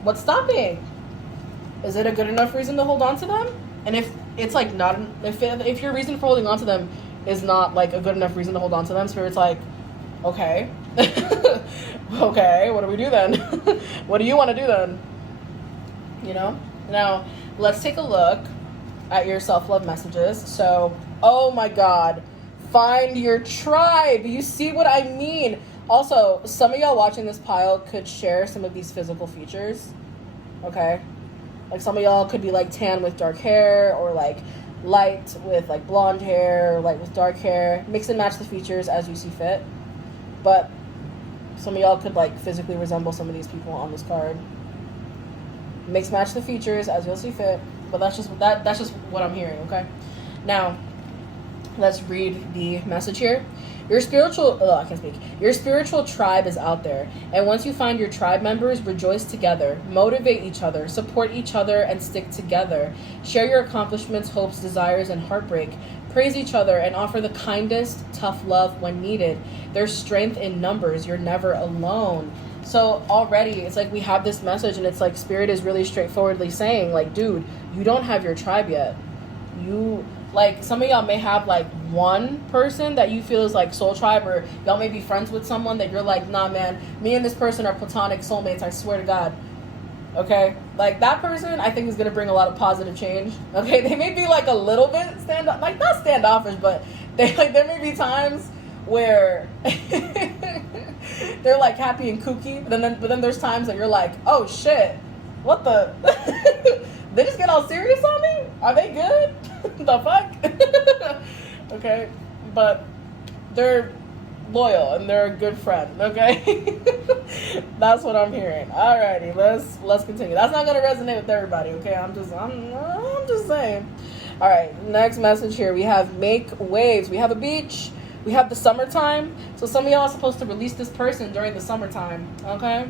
What's stopping? Is it a good enough reason to hold on to them? And if it's like not, if your reason for holding on to them is not like a good enough reason to hold on to them, Spirit's like, okay, okay, what do we do then? What do you want to do then? You know? Now, let's take a look at your self-love messages. So, oh my God, find your tribe. You see what I mean? Also, some of y'all watching this pile could share some of these physical features, okay? Like some of y'all could be like tan with dark hair, or like light with like blonde hair, or light with dark hair. Mix and match the features as you see fit. But some of y'all could like physically resemble some of these people on this card. Mix match the features as you'll see fit. But that's just what I'm hearing, okay? Now, let's read the message here. Your spiritual tribe is out there. And once you find your tribe members, rejoice together, motivate each other, support each other, and stick together. Share your accomplishments, hopes, desires, and heartbreak. Praise each other and offer the kindest, tough love when needed. There's strength in numbers. You're never alone. So already it's like we have this message, and it's like Spirit is really straightforwardly saying, like, dude, you don't have your tribe yet. You, like, some of y'all may have like one person that you feel is like soul tribe, or y'all may be friends with someone that you're like, nah man, me and this person are platonic soulmates, I swear to God. Okay, like that person I think is going to bring a lot of positive change. Okay, they may be like a little bit not standoffish, but they like, there may be times where they're like happy and kooky, but then there's times that you're like, oh shit, what the they just get all serious on me? Are they good? The fuck? Okay, but they're loyal and they're a good friend, okay? That's what I'm hearing. Alrighty, let's continue. That's not gonna resonate with everybody, okay? I'm just saying. Alright, next message here. We have make waves. We have a beach. We have the summertime. So some of y'all are supposed to release this person during the summertime, okay?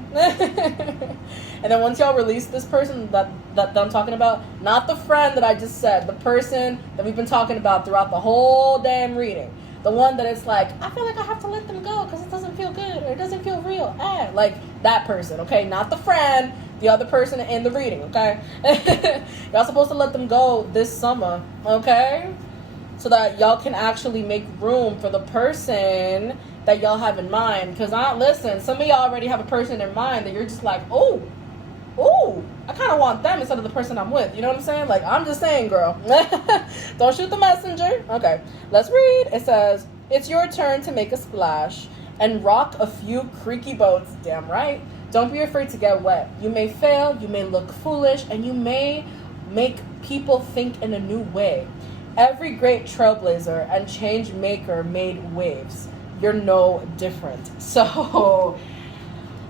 And then once y'all release this person that I'm talking about, not the friend that I just said, the person that we've been talking about throughout the whole damn reading. The one that it's like, I feel like I have to let them go because it doesn't feel good or it doesn't feel real. Like that person, okay? Not the friend, the other person in the reading, okay? Y'all supposed to let them go this summer, okay? So that y'all can actually make room for the person that y'all have in mind. Because listen, some of y'all already have a person in mind that you're just like, oh, I kind of want them instead of the person I'm with. You know what I'm saying? Like, I'm just saying, girl. Don't shoot the messenger. Okay, let's read. It says, it's your turn to make a splash and rock a few creaky boats. Damn right. Don't be afraid to get wet. You may fail, you may look foolish, and you may make people think in a new way. Every great trailblazer and change maker made waves. You're no different. So,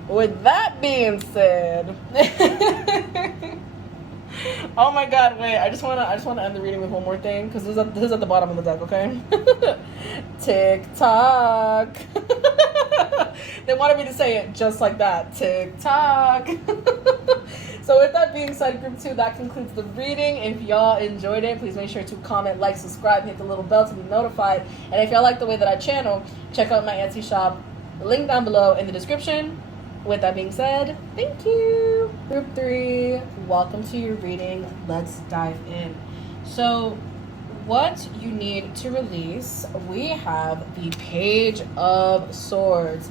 with that being said, oh my God, wait! I just wanna end the reading with one more thing, because this is at the bottom of the deck, okay? TikTok. They wanted me to say it just like that. TikTok. So with that being said, group 2, that concludes the reading. If y'all enjoyed it, please make sure to comment, like, subscribe, hit the little bell to be notified. And if y'all like the way that I channel, check out my Etsy shop. Link down below in the description. With that being said, thank you. Group 3, welcome to your reading. Let's dive in. So what you need to release, we have the Page of Swords.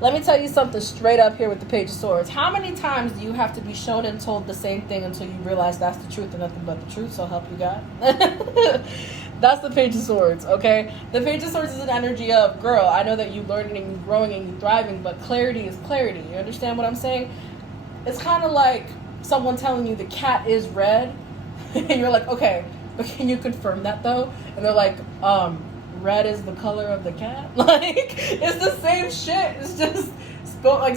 Let me tell you something straight up here with the Page of Swords. How many times do you have to be shown and told the same thing until you realize that's the truth and nothing but the truth? So help you God. That's the Page of Swords, okay? The Page of Swords is an energy of, girl, I know that you're learning and you're growing and you're thriving, but clarity is clarity. You understand what I'm saying? It's kind of like someone telling you the cat is red, and you're like, okay, but can you confirm that though? And they're like, red is the color of the cat. Like, it's the same shit. It's just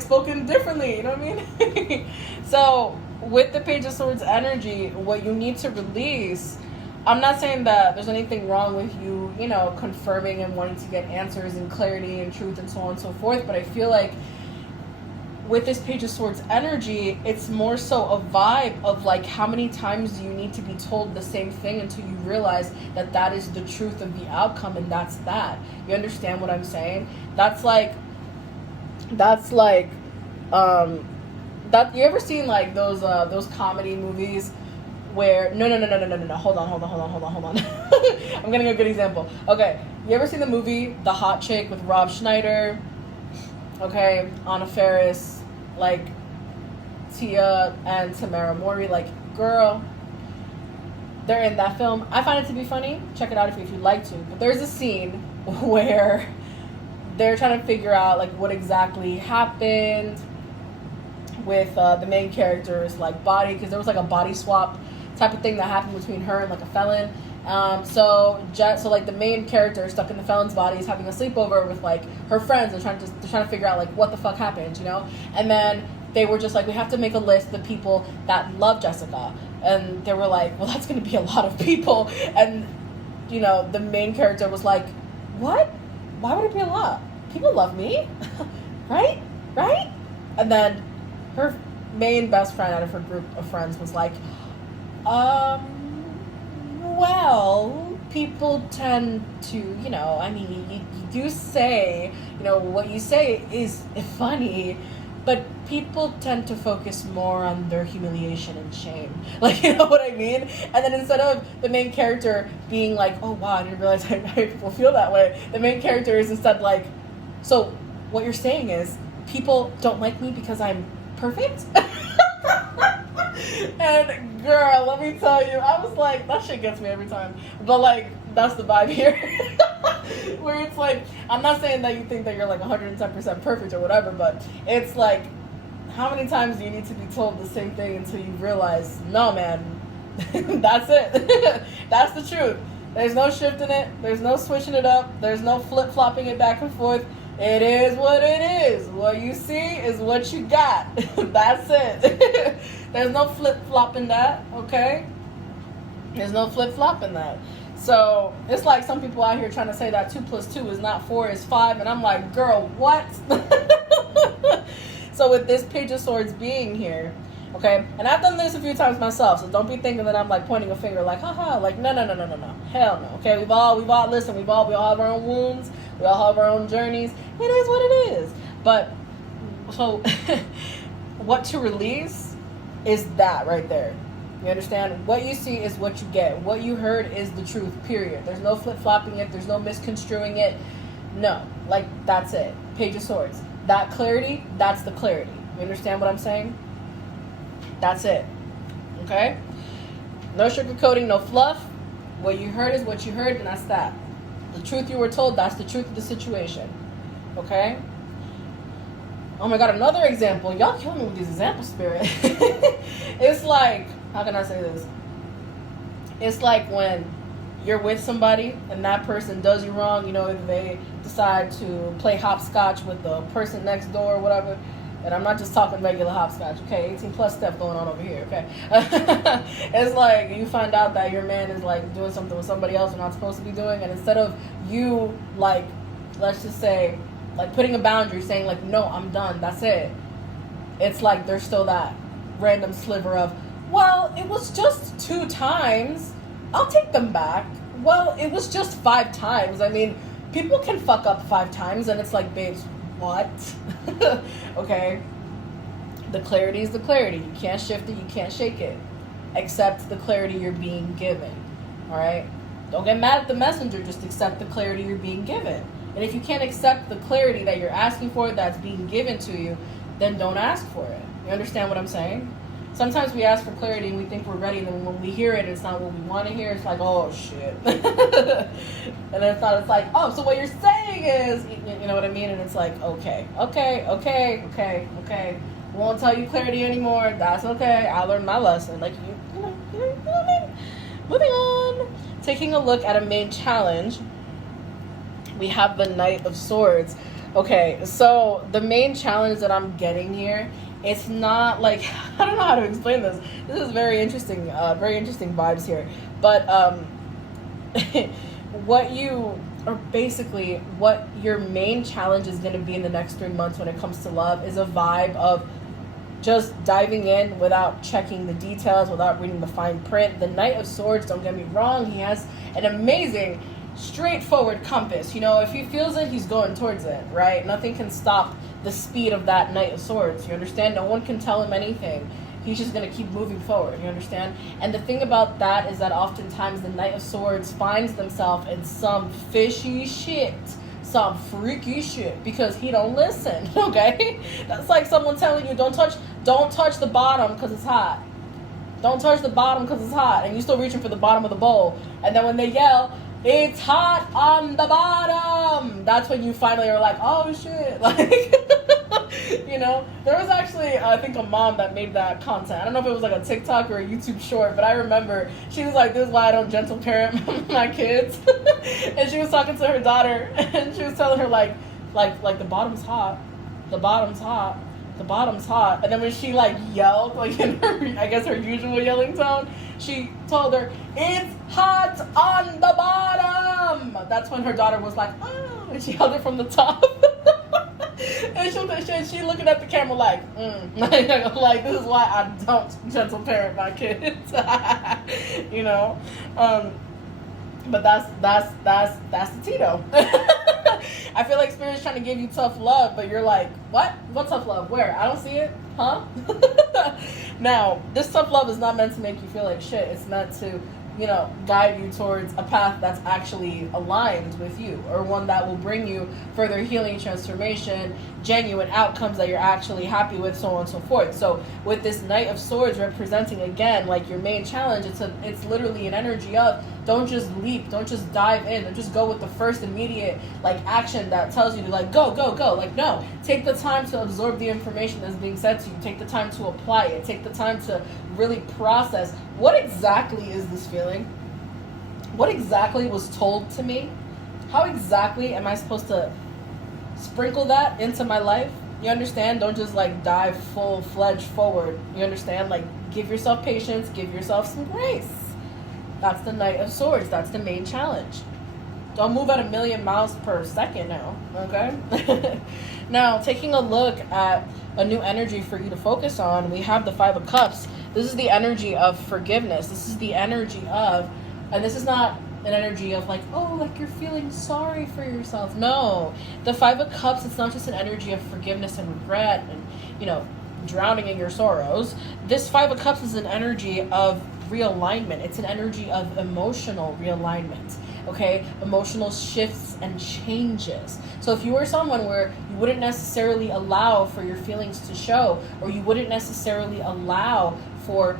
spoken differently. You know what I mean? So with the Page of Swords energy, what you need to release, I'm not saying that there's anything wrong with you, you know, confirming and wanting to get answers and clarity and truth and so on and so forth, but I feel like with this Page of Swords energy, it's more so a vibe of like, how many times do you need to be told the same thing until you realize that that is the truth of the outcome, and that's that. You understand what I'm saying? That's like that you ever seen like those comedy movies where no, hold on. I'm getting a good example. Okay, you ever seen the movie The Hot Chick with Rob Schneider? Okay, Anna Faris, like Tia and Tamara Mori, like, girl, they're in that film. I find it to be funny. Check it out if you'd like to. But there's a scene where they're trying to figure out like what exactly happened with the main character's like body, because there was like a body swap type of thing that happened between her and like a felon. So like the main character stuck in the felon's body is having a sleepover with like her friends and they're trying to figure out like what the fuck happened, you know? And then they were just like, we have to make a list of the people that love Jessica. And they were like, well, that's going to be a lot of people. And, you know, the main character was like, what? Why would it be a lot? People love me. Right? And then her main best friend out of her group of friends was like, well, people tend to, you know, I mean, you do say, you know, what you say is funny, but people tend to focus more on their humiliation and shame. Like, you know what I mean? And then instead of the main character being like, oh, wow, I didn't realize people feel that way, the main character is instead like, so what you're saying is people don't like me because I'm perfect? And girl, let me tell you, I was like, that shit gets me every time. But like, that's the vibe here. Where it's like, I'm not saying that you think that you're like 110% perfect or whatever, but it's like, how many times do you need to be told the same thing until you realize, no man, that's it. That's the truth. There's no shifting it. There's no switching it up. There's no flip-flopping it back and forth. It is what it is. What you see is what you got. That's it. There's no flip-flopping that, okay? There's no flip-flopping that. So it's like some people out here trying to say that 2 + 2 is not 4, is 5. And I'm like, girl, what? So with this Page of Swords being here, okay? And I've done this a few times myself, so don't be thinking that I'm like pointing a finger like, haha, like, no. Hell no, okay? We've all, listen, we all have our own wounds. We all have our own journeys. It is what it is. But, so, what to release is that right there. You understand? What you see is what you get. What you heard is the truth, period. There's no flip-flopping it. There's no misconstruing it. No. Like, that's it. Page of Swords. That clarity, that's the clarity. You understand what I'm saying? That's it. Okay? No sugarcoating, no fluff. What you heard is what you heard, and that's that. The truth you were told, that's the truth of the situation. Okay? Oh my god, another example. Y'all kill me with these example spirit. It's like, how can I say this? It's like when you're with somebody and that person does you wrong, you know, if they decide to play hopscotch with the person next door or whatever. And I'm not just talking regular hopscotch, okay? 18+ stuff going on over here, okay? It's like you find out that your man is like doing something with somebody else you're not supposed to be doing, and instead of you, like, let's just say, like putting a boundary, saying like, no, I'm done, that's it. It's like there's still that random sliver of, well, it was just 2 times. I'll take them back. Well, it was just 5 times. I mean, people can fuck up 5 times, and it's like, babes, what? Okay? The clarity is the clarity. You can't shift it, you can't shake it. Accept the clarity you're being given. Alright? Don't get mad at the messenger, just accept the clarity you're being given. And if you can't accept the clarity that you're asking for that's being given to you, then don't ask for it. You understand what I'm saying? Sometimes we ask for clarity and we think we're ready, and then when we hear it, it's not what we want to hear. It's like, oh, shit. And then it's like, oh, so what you're saying is, you know what I mean? And it's like, okay. We won't tell you clarity anymore. That's okay. I learned my lesson. Like, you know what I mean? Moving on. Taking a look at a main challenge. we have the Knight of Swords. Okay, so the main challenge that I'm getting here, it's not like, I don't know how to explain this. This is very interesting vibes here. But what your main challenge is going to be in the next 3 months when it comes to love is a vibe of just diving in without checking the details, without reading the fine print. The Knight of Swords, don't get me wrong, he has an amazing straightforward compass. If he feels it, he's going towards it, right? Nothing can stop the speed of that Knight of Swords, you understand? No one can tell him anything. He's just going to keep moving forward, you understand? And the thing about that is that oftentimes the Knight of Swords finds themselves in some fishy shit, some freaky shit, because he don't listen, okay? That's like someone telling you, don't touch the bottom because it's hot. Don't touch the bottom because it's hot, and you're still reaching for the bottom of the bowl. And then when they yell, it's hot on the bottom, that's when you finally are like, oh shit, like, there was actually, I think, a mom that made that content. I don't know if it was like a TikTok or a YouTube short, but I remember she was like, this is why I don't gentle parent my kids. And she was talking to her daughter, and she was telling her like the bottom's hot, the bottom's hot, the bottom's hot. And then when she like yelled, like in her, I guess her usual yelling tone, she told her, it's hot on the bottom. That's when her daughter was like, oh, and she held it from the top. And she looking at the camera like, like, this is why I don't gentle parent my kids. But that's the Tito. I feel like Spirit's trying to give you tough love, but you're like, what tough love? Where? I don't see it, huh? Now, this tough love is not meant to make you feel like shit. It's meant to guide you towards a path that's actually aligned with you, or one that will bring you further healing, transformation, genuine outcomes that you're actually happy with, so on and so forth. So with this Knight of Swords representing, again, like your main challenge, it's literally an energy of, don't just leap, don't just dive in, don't just go with the first immediate like action that tells you to like go. Like, no, take the time to absorb the information that's being said to you, take the time to apply it, take the time to really process what exactly is this feeling, what exactly was told to me, how exactly am I supposed to sprinkle that into my life. You understand? Don't just like dive full-fledged forward. You understand? Like, give yourself patience, give yourself some grace. That's the Knight of Swords. That's the main challenge. Don't move at 1,000,000 miles per second now, okay? Now, taking a look at a new energy for you to focus on, we have the Five of Cups. This is the energy of forgiveness. This is the energy of, and this is not an energy of like, oh, like you're feeling sorry for yourself. No, the Five of Cups, it's not just an energy of forgiveness and regret and, drowning in your sorrows. This Five of Cups is an energy of realignment. It's an energy of emotional realignment. Okay, emotional shifts and changes. So if you were someone where you wouldn't necessarily allow for your feelings to show, or you wouldn't necessarily allow for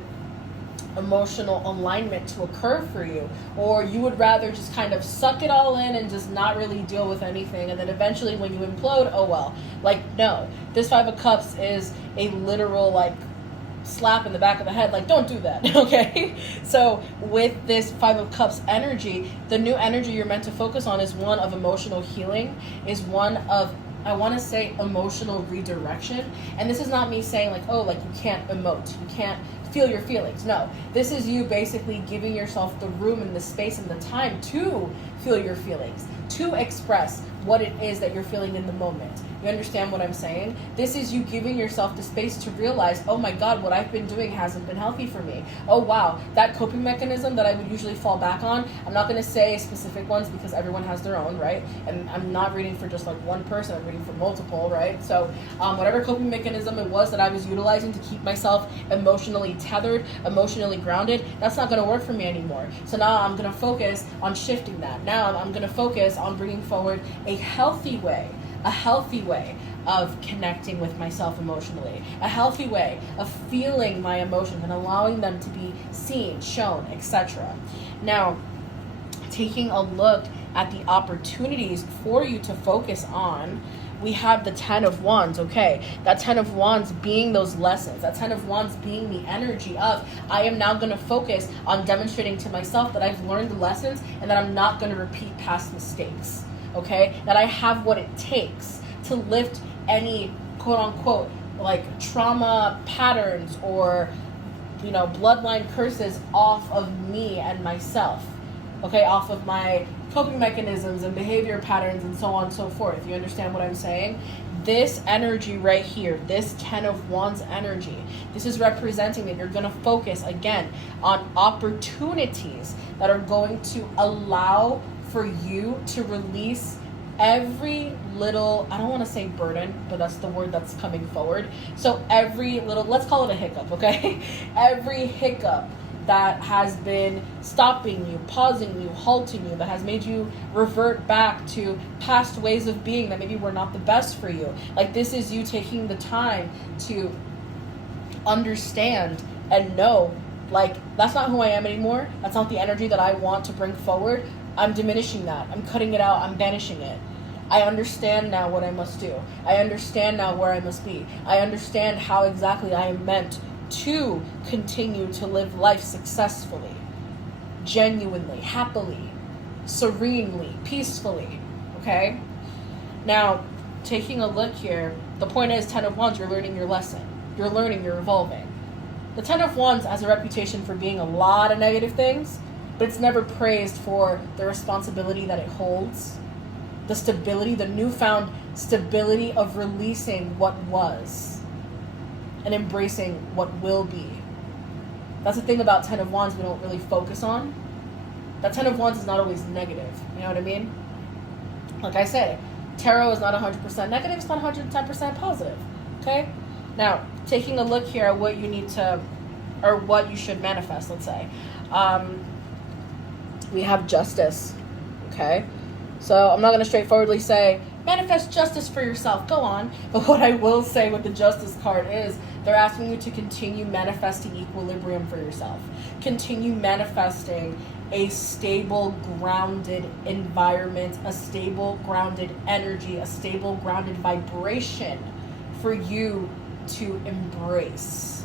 emotional alignment to occur for you, or you would rather just kind of suck it all in and just not really deal with anything, and then eventually when you implode, oh well. Like, no, this Five of Cups is a literal like slap in the back of the head, like, don't do that. Okay, so with this Five of Cups energy, the new energy you're meant to focus on is one of emotional healing, is one of, I want to say, emotional redirection. And this is not me saying like, oh, like you can't emote, you can't feel your feelings. No, this is you basically giving yourself the room and the space and the time to feel your feelings, to express what it is that you're feeling in the moment. You understand what I'm saying? This is you giving yourself the space to realize, oh my God, what I've been doing hasn't been healthy for me. Oh wow, that coping mechanism that I would usually fall back on, I'm not going to say specific ones because everyone has their own, right? And I'm not reading for just like one person, I'm reading for multiple, right? So whatever coping mechanism it was that I was utilizing to keep myself emotionally tethered, emotionally grounded, that's not going to work for me anymore. So now I'm going to focus on shifting that. Now I'm going to focus on bringing forward a healthy way of connecting with myself emotionally, a healthy way of feeling my emotions and allowing them to be seen, shown, etc. Now, taking a look at the opportunities for you to focus on, we have the Ten of Wands, okay? That Ten of Wands being those lessons, that Ten of Wands being the energy of, I am now going to focus on demonstrating to myself that I've learned the lessons and that I'm not going to repeat past mistakes. okay? That I have what it takes to lift any quote unquote like trauma patterns or, you know, bloodline curses off of me and myself, okay? Off of my coping mechanisms and behavior patterns and so on and so forth. You understand what I'm saying? This energy right here, this 10 of Wands energy, this is representing that you're going to focus again on opportunities that are going to allow for you to release every little, I don't want to say burden, but that's the word that's coming forward. So every little, let's call it a hiccup, okay? Every hiccup that has been stopping you, pausing you, halting you, that has made you revert back to past ways of being that maybe were not the best for you. Like, this is you taking the time to understand and know, like, that's not who I am anymore. That's not the energy that I want to bring forward. I'm diminishing that. I'm cutting it out. I'm banishing it. I understand now what I must do. I understand now where I must be. I understand how exactly I am meant to continue to live life successfully, genuinely, happily, serenely, peacefully, okay? Now, taking a look here, the point is 10 of Wands, you're learning your lesson. You're learning, you're evolving. The 10 of Wands has a reputation for being a lot of negative things, but it's never praised for the responsibility that it holds, the stability, the newfound stability of releasing what was and embracing what will be. That's the thing about 10 of Wands we don't really focus on. That 10 of Wands is not always negative. You know what I mean? Like I said, tarot is not 100% negative. It's not 110% positive. Okay? Now, taking a look here at what you need to, or what you should manifest, let's say. We have justice. Okay? So I'm not going to straightforwardly say, manifest justice for yourself. Go on. But what I will say with the justice card is they're asking you to continue manifesting equilibrium for yourself. Continue manifesting a stable, grounded environment, a stable, grounded energy, a stable, grounded vibration for you to embrace.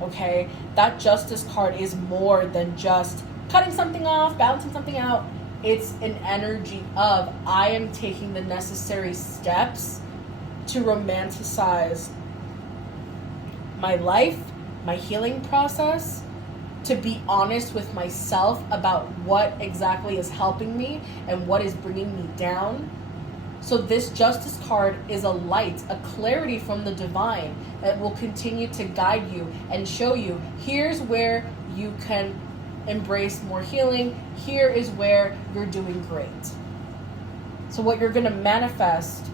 Okay? That justice card is more than just cutting something off, balancing something out. It's an energy of, I am taking the necessary steps to romanticize my life, my healing process, to be honest with myself about what exactly is helping me and what is bringing me down. So this justice card is a light, a clarity from the divine that will continue to guide you and show you, here's where you can embrace more healing. Here is where you're doing great. So what you're going to manifest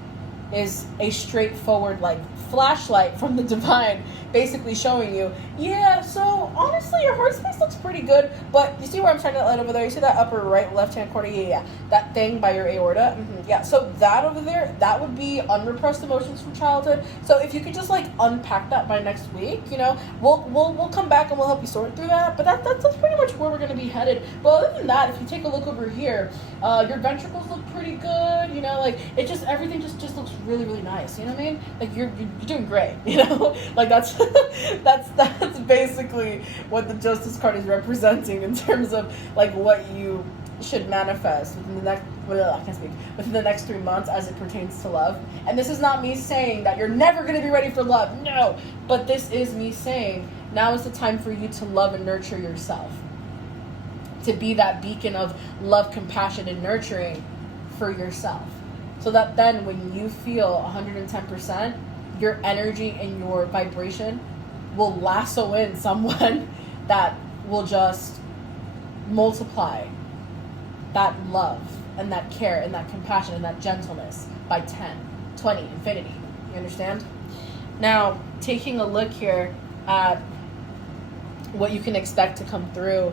is a straightforward, like, flashlight from the divine, basically showing you, yeah, so honestly your heart space looks pretty good, but you see where I'm shining that light over there? You see that upper right left hand corner? Yeah. That thing by your aorta? Yeah, so that over there, that would be unrepressed emotions from childhood. So if you could just, like, unpack that by next week, you know, we'll come back and we'll help you sort through that. But that's pretty much where we're going to be headed. But other than that, if you take a look over here, your ventricles look pretty good, you know, like, it just, everything just looks really, really nice, you know what I mean? Like, you're doing great, you know? Like, that's that's basically what the justice card is representing in terms of, like, what you should manifest within the next, well, I can't speak, within the next 3 months as it pertains to love. And this is not me saying that you're never going to be ready for love, no, but this is me saying now is the time for you to love and nurture yourself, to be that beacon of love, compassion, and nurturing for yourself, so that then when you feel 110%, your energy and your vibration will lasso in someone that will just multiply that love and that care and that compassion and that gentleness by 10, 20, infinity. You understand? Now, taking a look here at what you can expect to come through,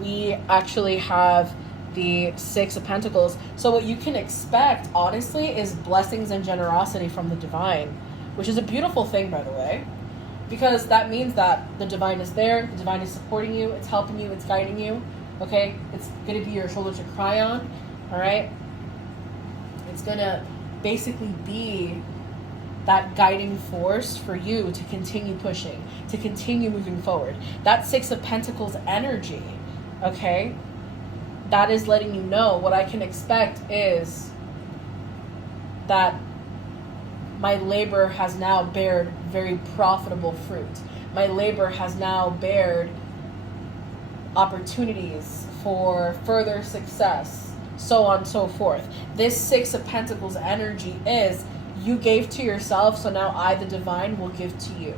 we actually have the 6 of Pentacles. So what you can expect, honestly, is blessings and generosity from the divine, which is a beautiful thing, by the way, because that means that the divine is there, the divine is supporting you, it's helping you, it's guiding you, okay? It's going to be your shoulder to cry on, all right? It's going to basically be that guiding force for you to continue pushing, to continue moving forward. That 6 of Pentacles energy, okay? that is letting you know what I can expect is that my labor has now bared very profitable fruit. My labor has now bared opportunities for further success, so on and so forth. This Six of Pentacles energy is you gave to yourself, so now I, the divine, will give to you.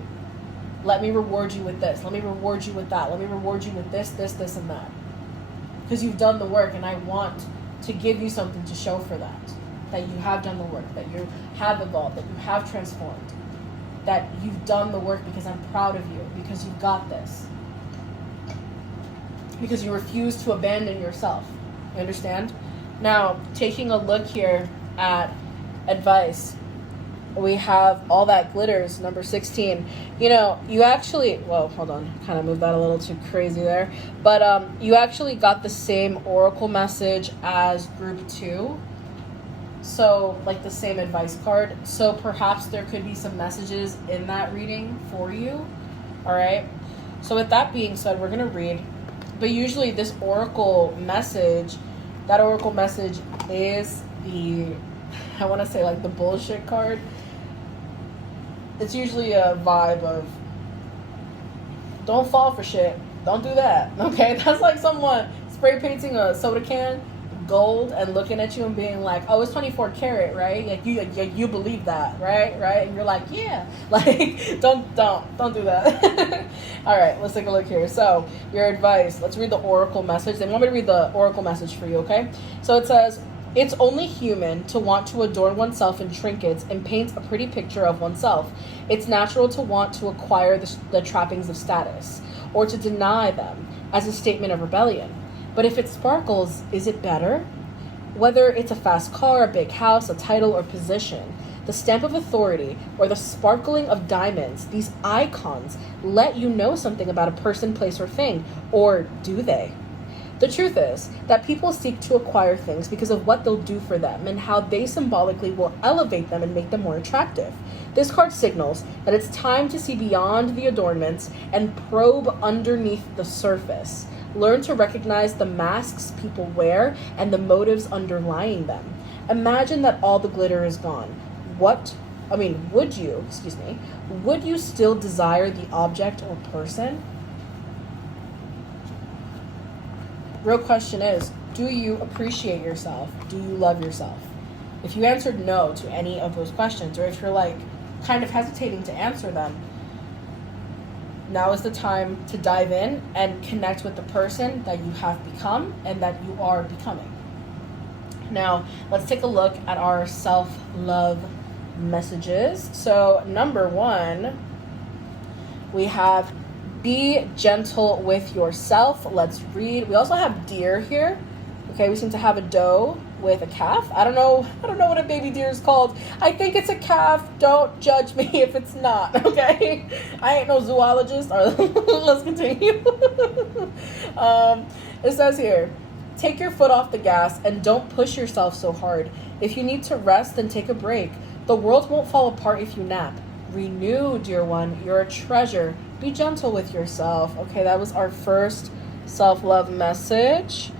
Let me reward you with this. Let me reward you with that. Let me reward you with this, and that. Because you've done the work, and I want to give you something to show for that. That you have done the work, that you have evolved, that you have transformed, that you've done the work, because I'm proud of you, because you've got this. Because you refuse to abandon yourself. You understand? Now, taking a look here at advice, we have all that glitters, number 16. You know, you actually, whoa, hold on, kind of moved that a little too crazy there. But you actually got the same oracle message as group 2. So, like the same advice card. So perhaps there could be some messages in that reading for you. All right. So with that being said, we're going to read. But usually this oracle message, that oracle message is the, I want to say like the bullshit card. It's usually a vibe of, don't fall for shit. Don't do that. Okay. That's like someone spray painting a soda can gold and looking at you and being like, oh, it's 24 karat, right? Like you believe that, right? And you're like, yeah, like don't do that. All right, let's take a look here. So your advice, let's read the oracle message. They want me to read the oracle message for you, okay? So it says, it's only human to want to adorn oneself in trinkets and paint a pretty picture of oneself. It's natural to want to acquire the trappings of status or to deny them as a statement of rebellion. But if it sparkles, is it better? Whether it's a fast car, a big house, a title, or position, the stamp of authority, or the sparkling of diamonds, these icons let you know something about a person, place, or thing. Or do they? The truth is that people seek to acquire things because of what they'll do for them and how they symbolically will elevate them and make them more attractive. This card signals that it's time to see beyond the adornments and probe underneath the surface. Learn to recognize the masks people wear and the motives underlying them. Imagine that all the glitter is gone. Would you still desire the object or person? Real question is, do you appreciate yourself? Do you love yourself? If you answered no to any of those questions, or if you're like kind of hesitating to answer them, now is the time to dive in and connect with the person that you have become and that you are becoming. Now, let's take a look at our self-love messages. So, number 1, we have be gentle with yourself. Let's read. We also have deer here. Okay, we seem to have a doe with a calf. I don't know what a baby deer is called. I think it's a calf. Don't judge me if it's not, okay? I ain't no zoologist. Let's continue. It says here, take your foot off the gas and don't push yourself so hard. If you need to rest, then take a break. The world won't fall apart if you nap. Renew, dear one. You're a treasure. Be gentle with yourself. Okay, that was our first self-love message.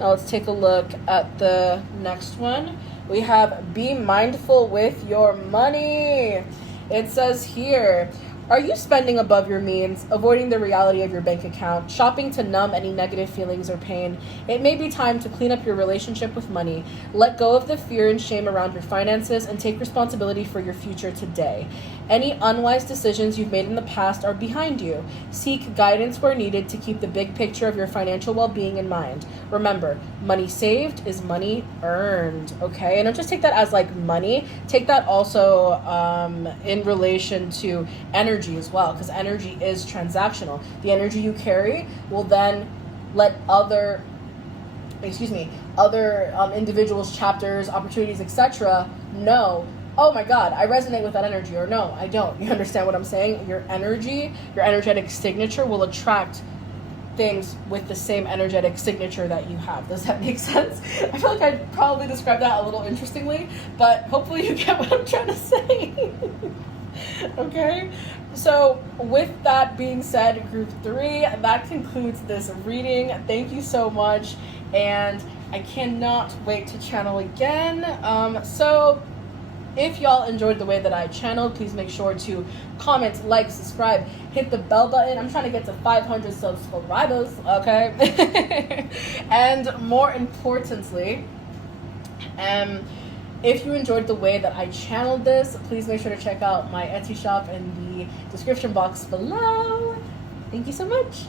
Now let's take a look at the next one. We have be mindful with your money. It says here, are you spending above your means, avoiding the reality of your bank account, shopping to numb any negative feelings or pain? It may be time to clean up your relationship with money. Let go of the fear and shame around your finances and take responsibility for your future today. Any unwise decisions you've made in the past are behind you. Seek guidance where needed to keep the big picture of your financial well-being in mind. Remember, money saved is money earned, okay? And don't just take that as like money. Take that also in relation to energy as well, because energy is transactional. The energy you carry will then let other individuals, chapters, opportunities, etc. know, oh my God, I resonate with that energy, or no, I don't. You understand what I'm saying? Your energy, your energetic signature will attract things with the same energetic signature that you have. Does that make sense? I feel like I probably described that a little interestingly, but hopefully you get what I'm trying to say. Okay, so with that being said, group 3, that concludes this reading. Thank you so much, and I cannot wait to channel again. So if y'all enjoyed the way that I channeled, please make sure to comment, like, subscribe, hit the bell button. I'm trying to get to 500 subscribers, okay? And more importantly, if you enjoyed the way that I channeled this, please make sure to check out my Etsy shop in the description box below. Thank you so much.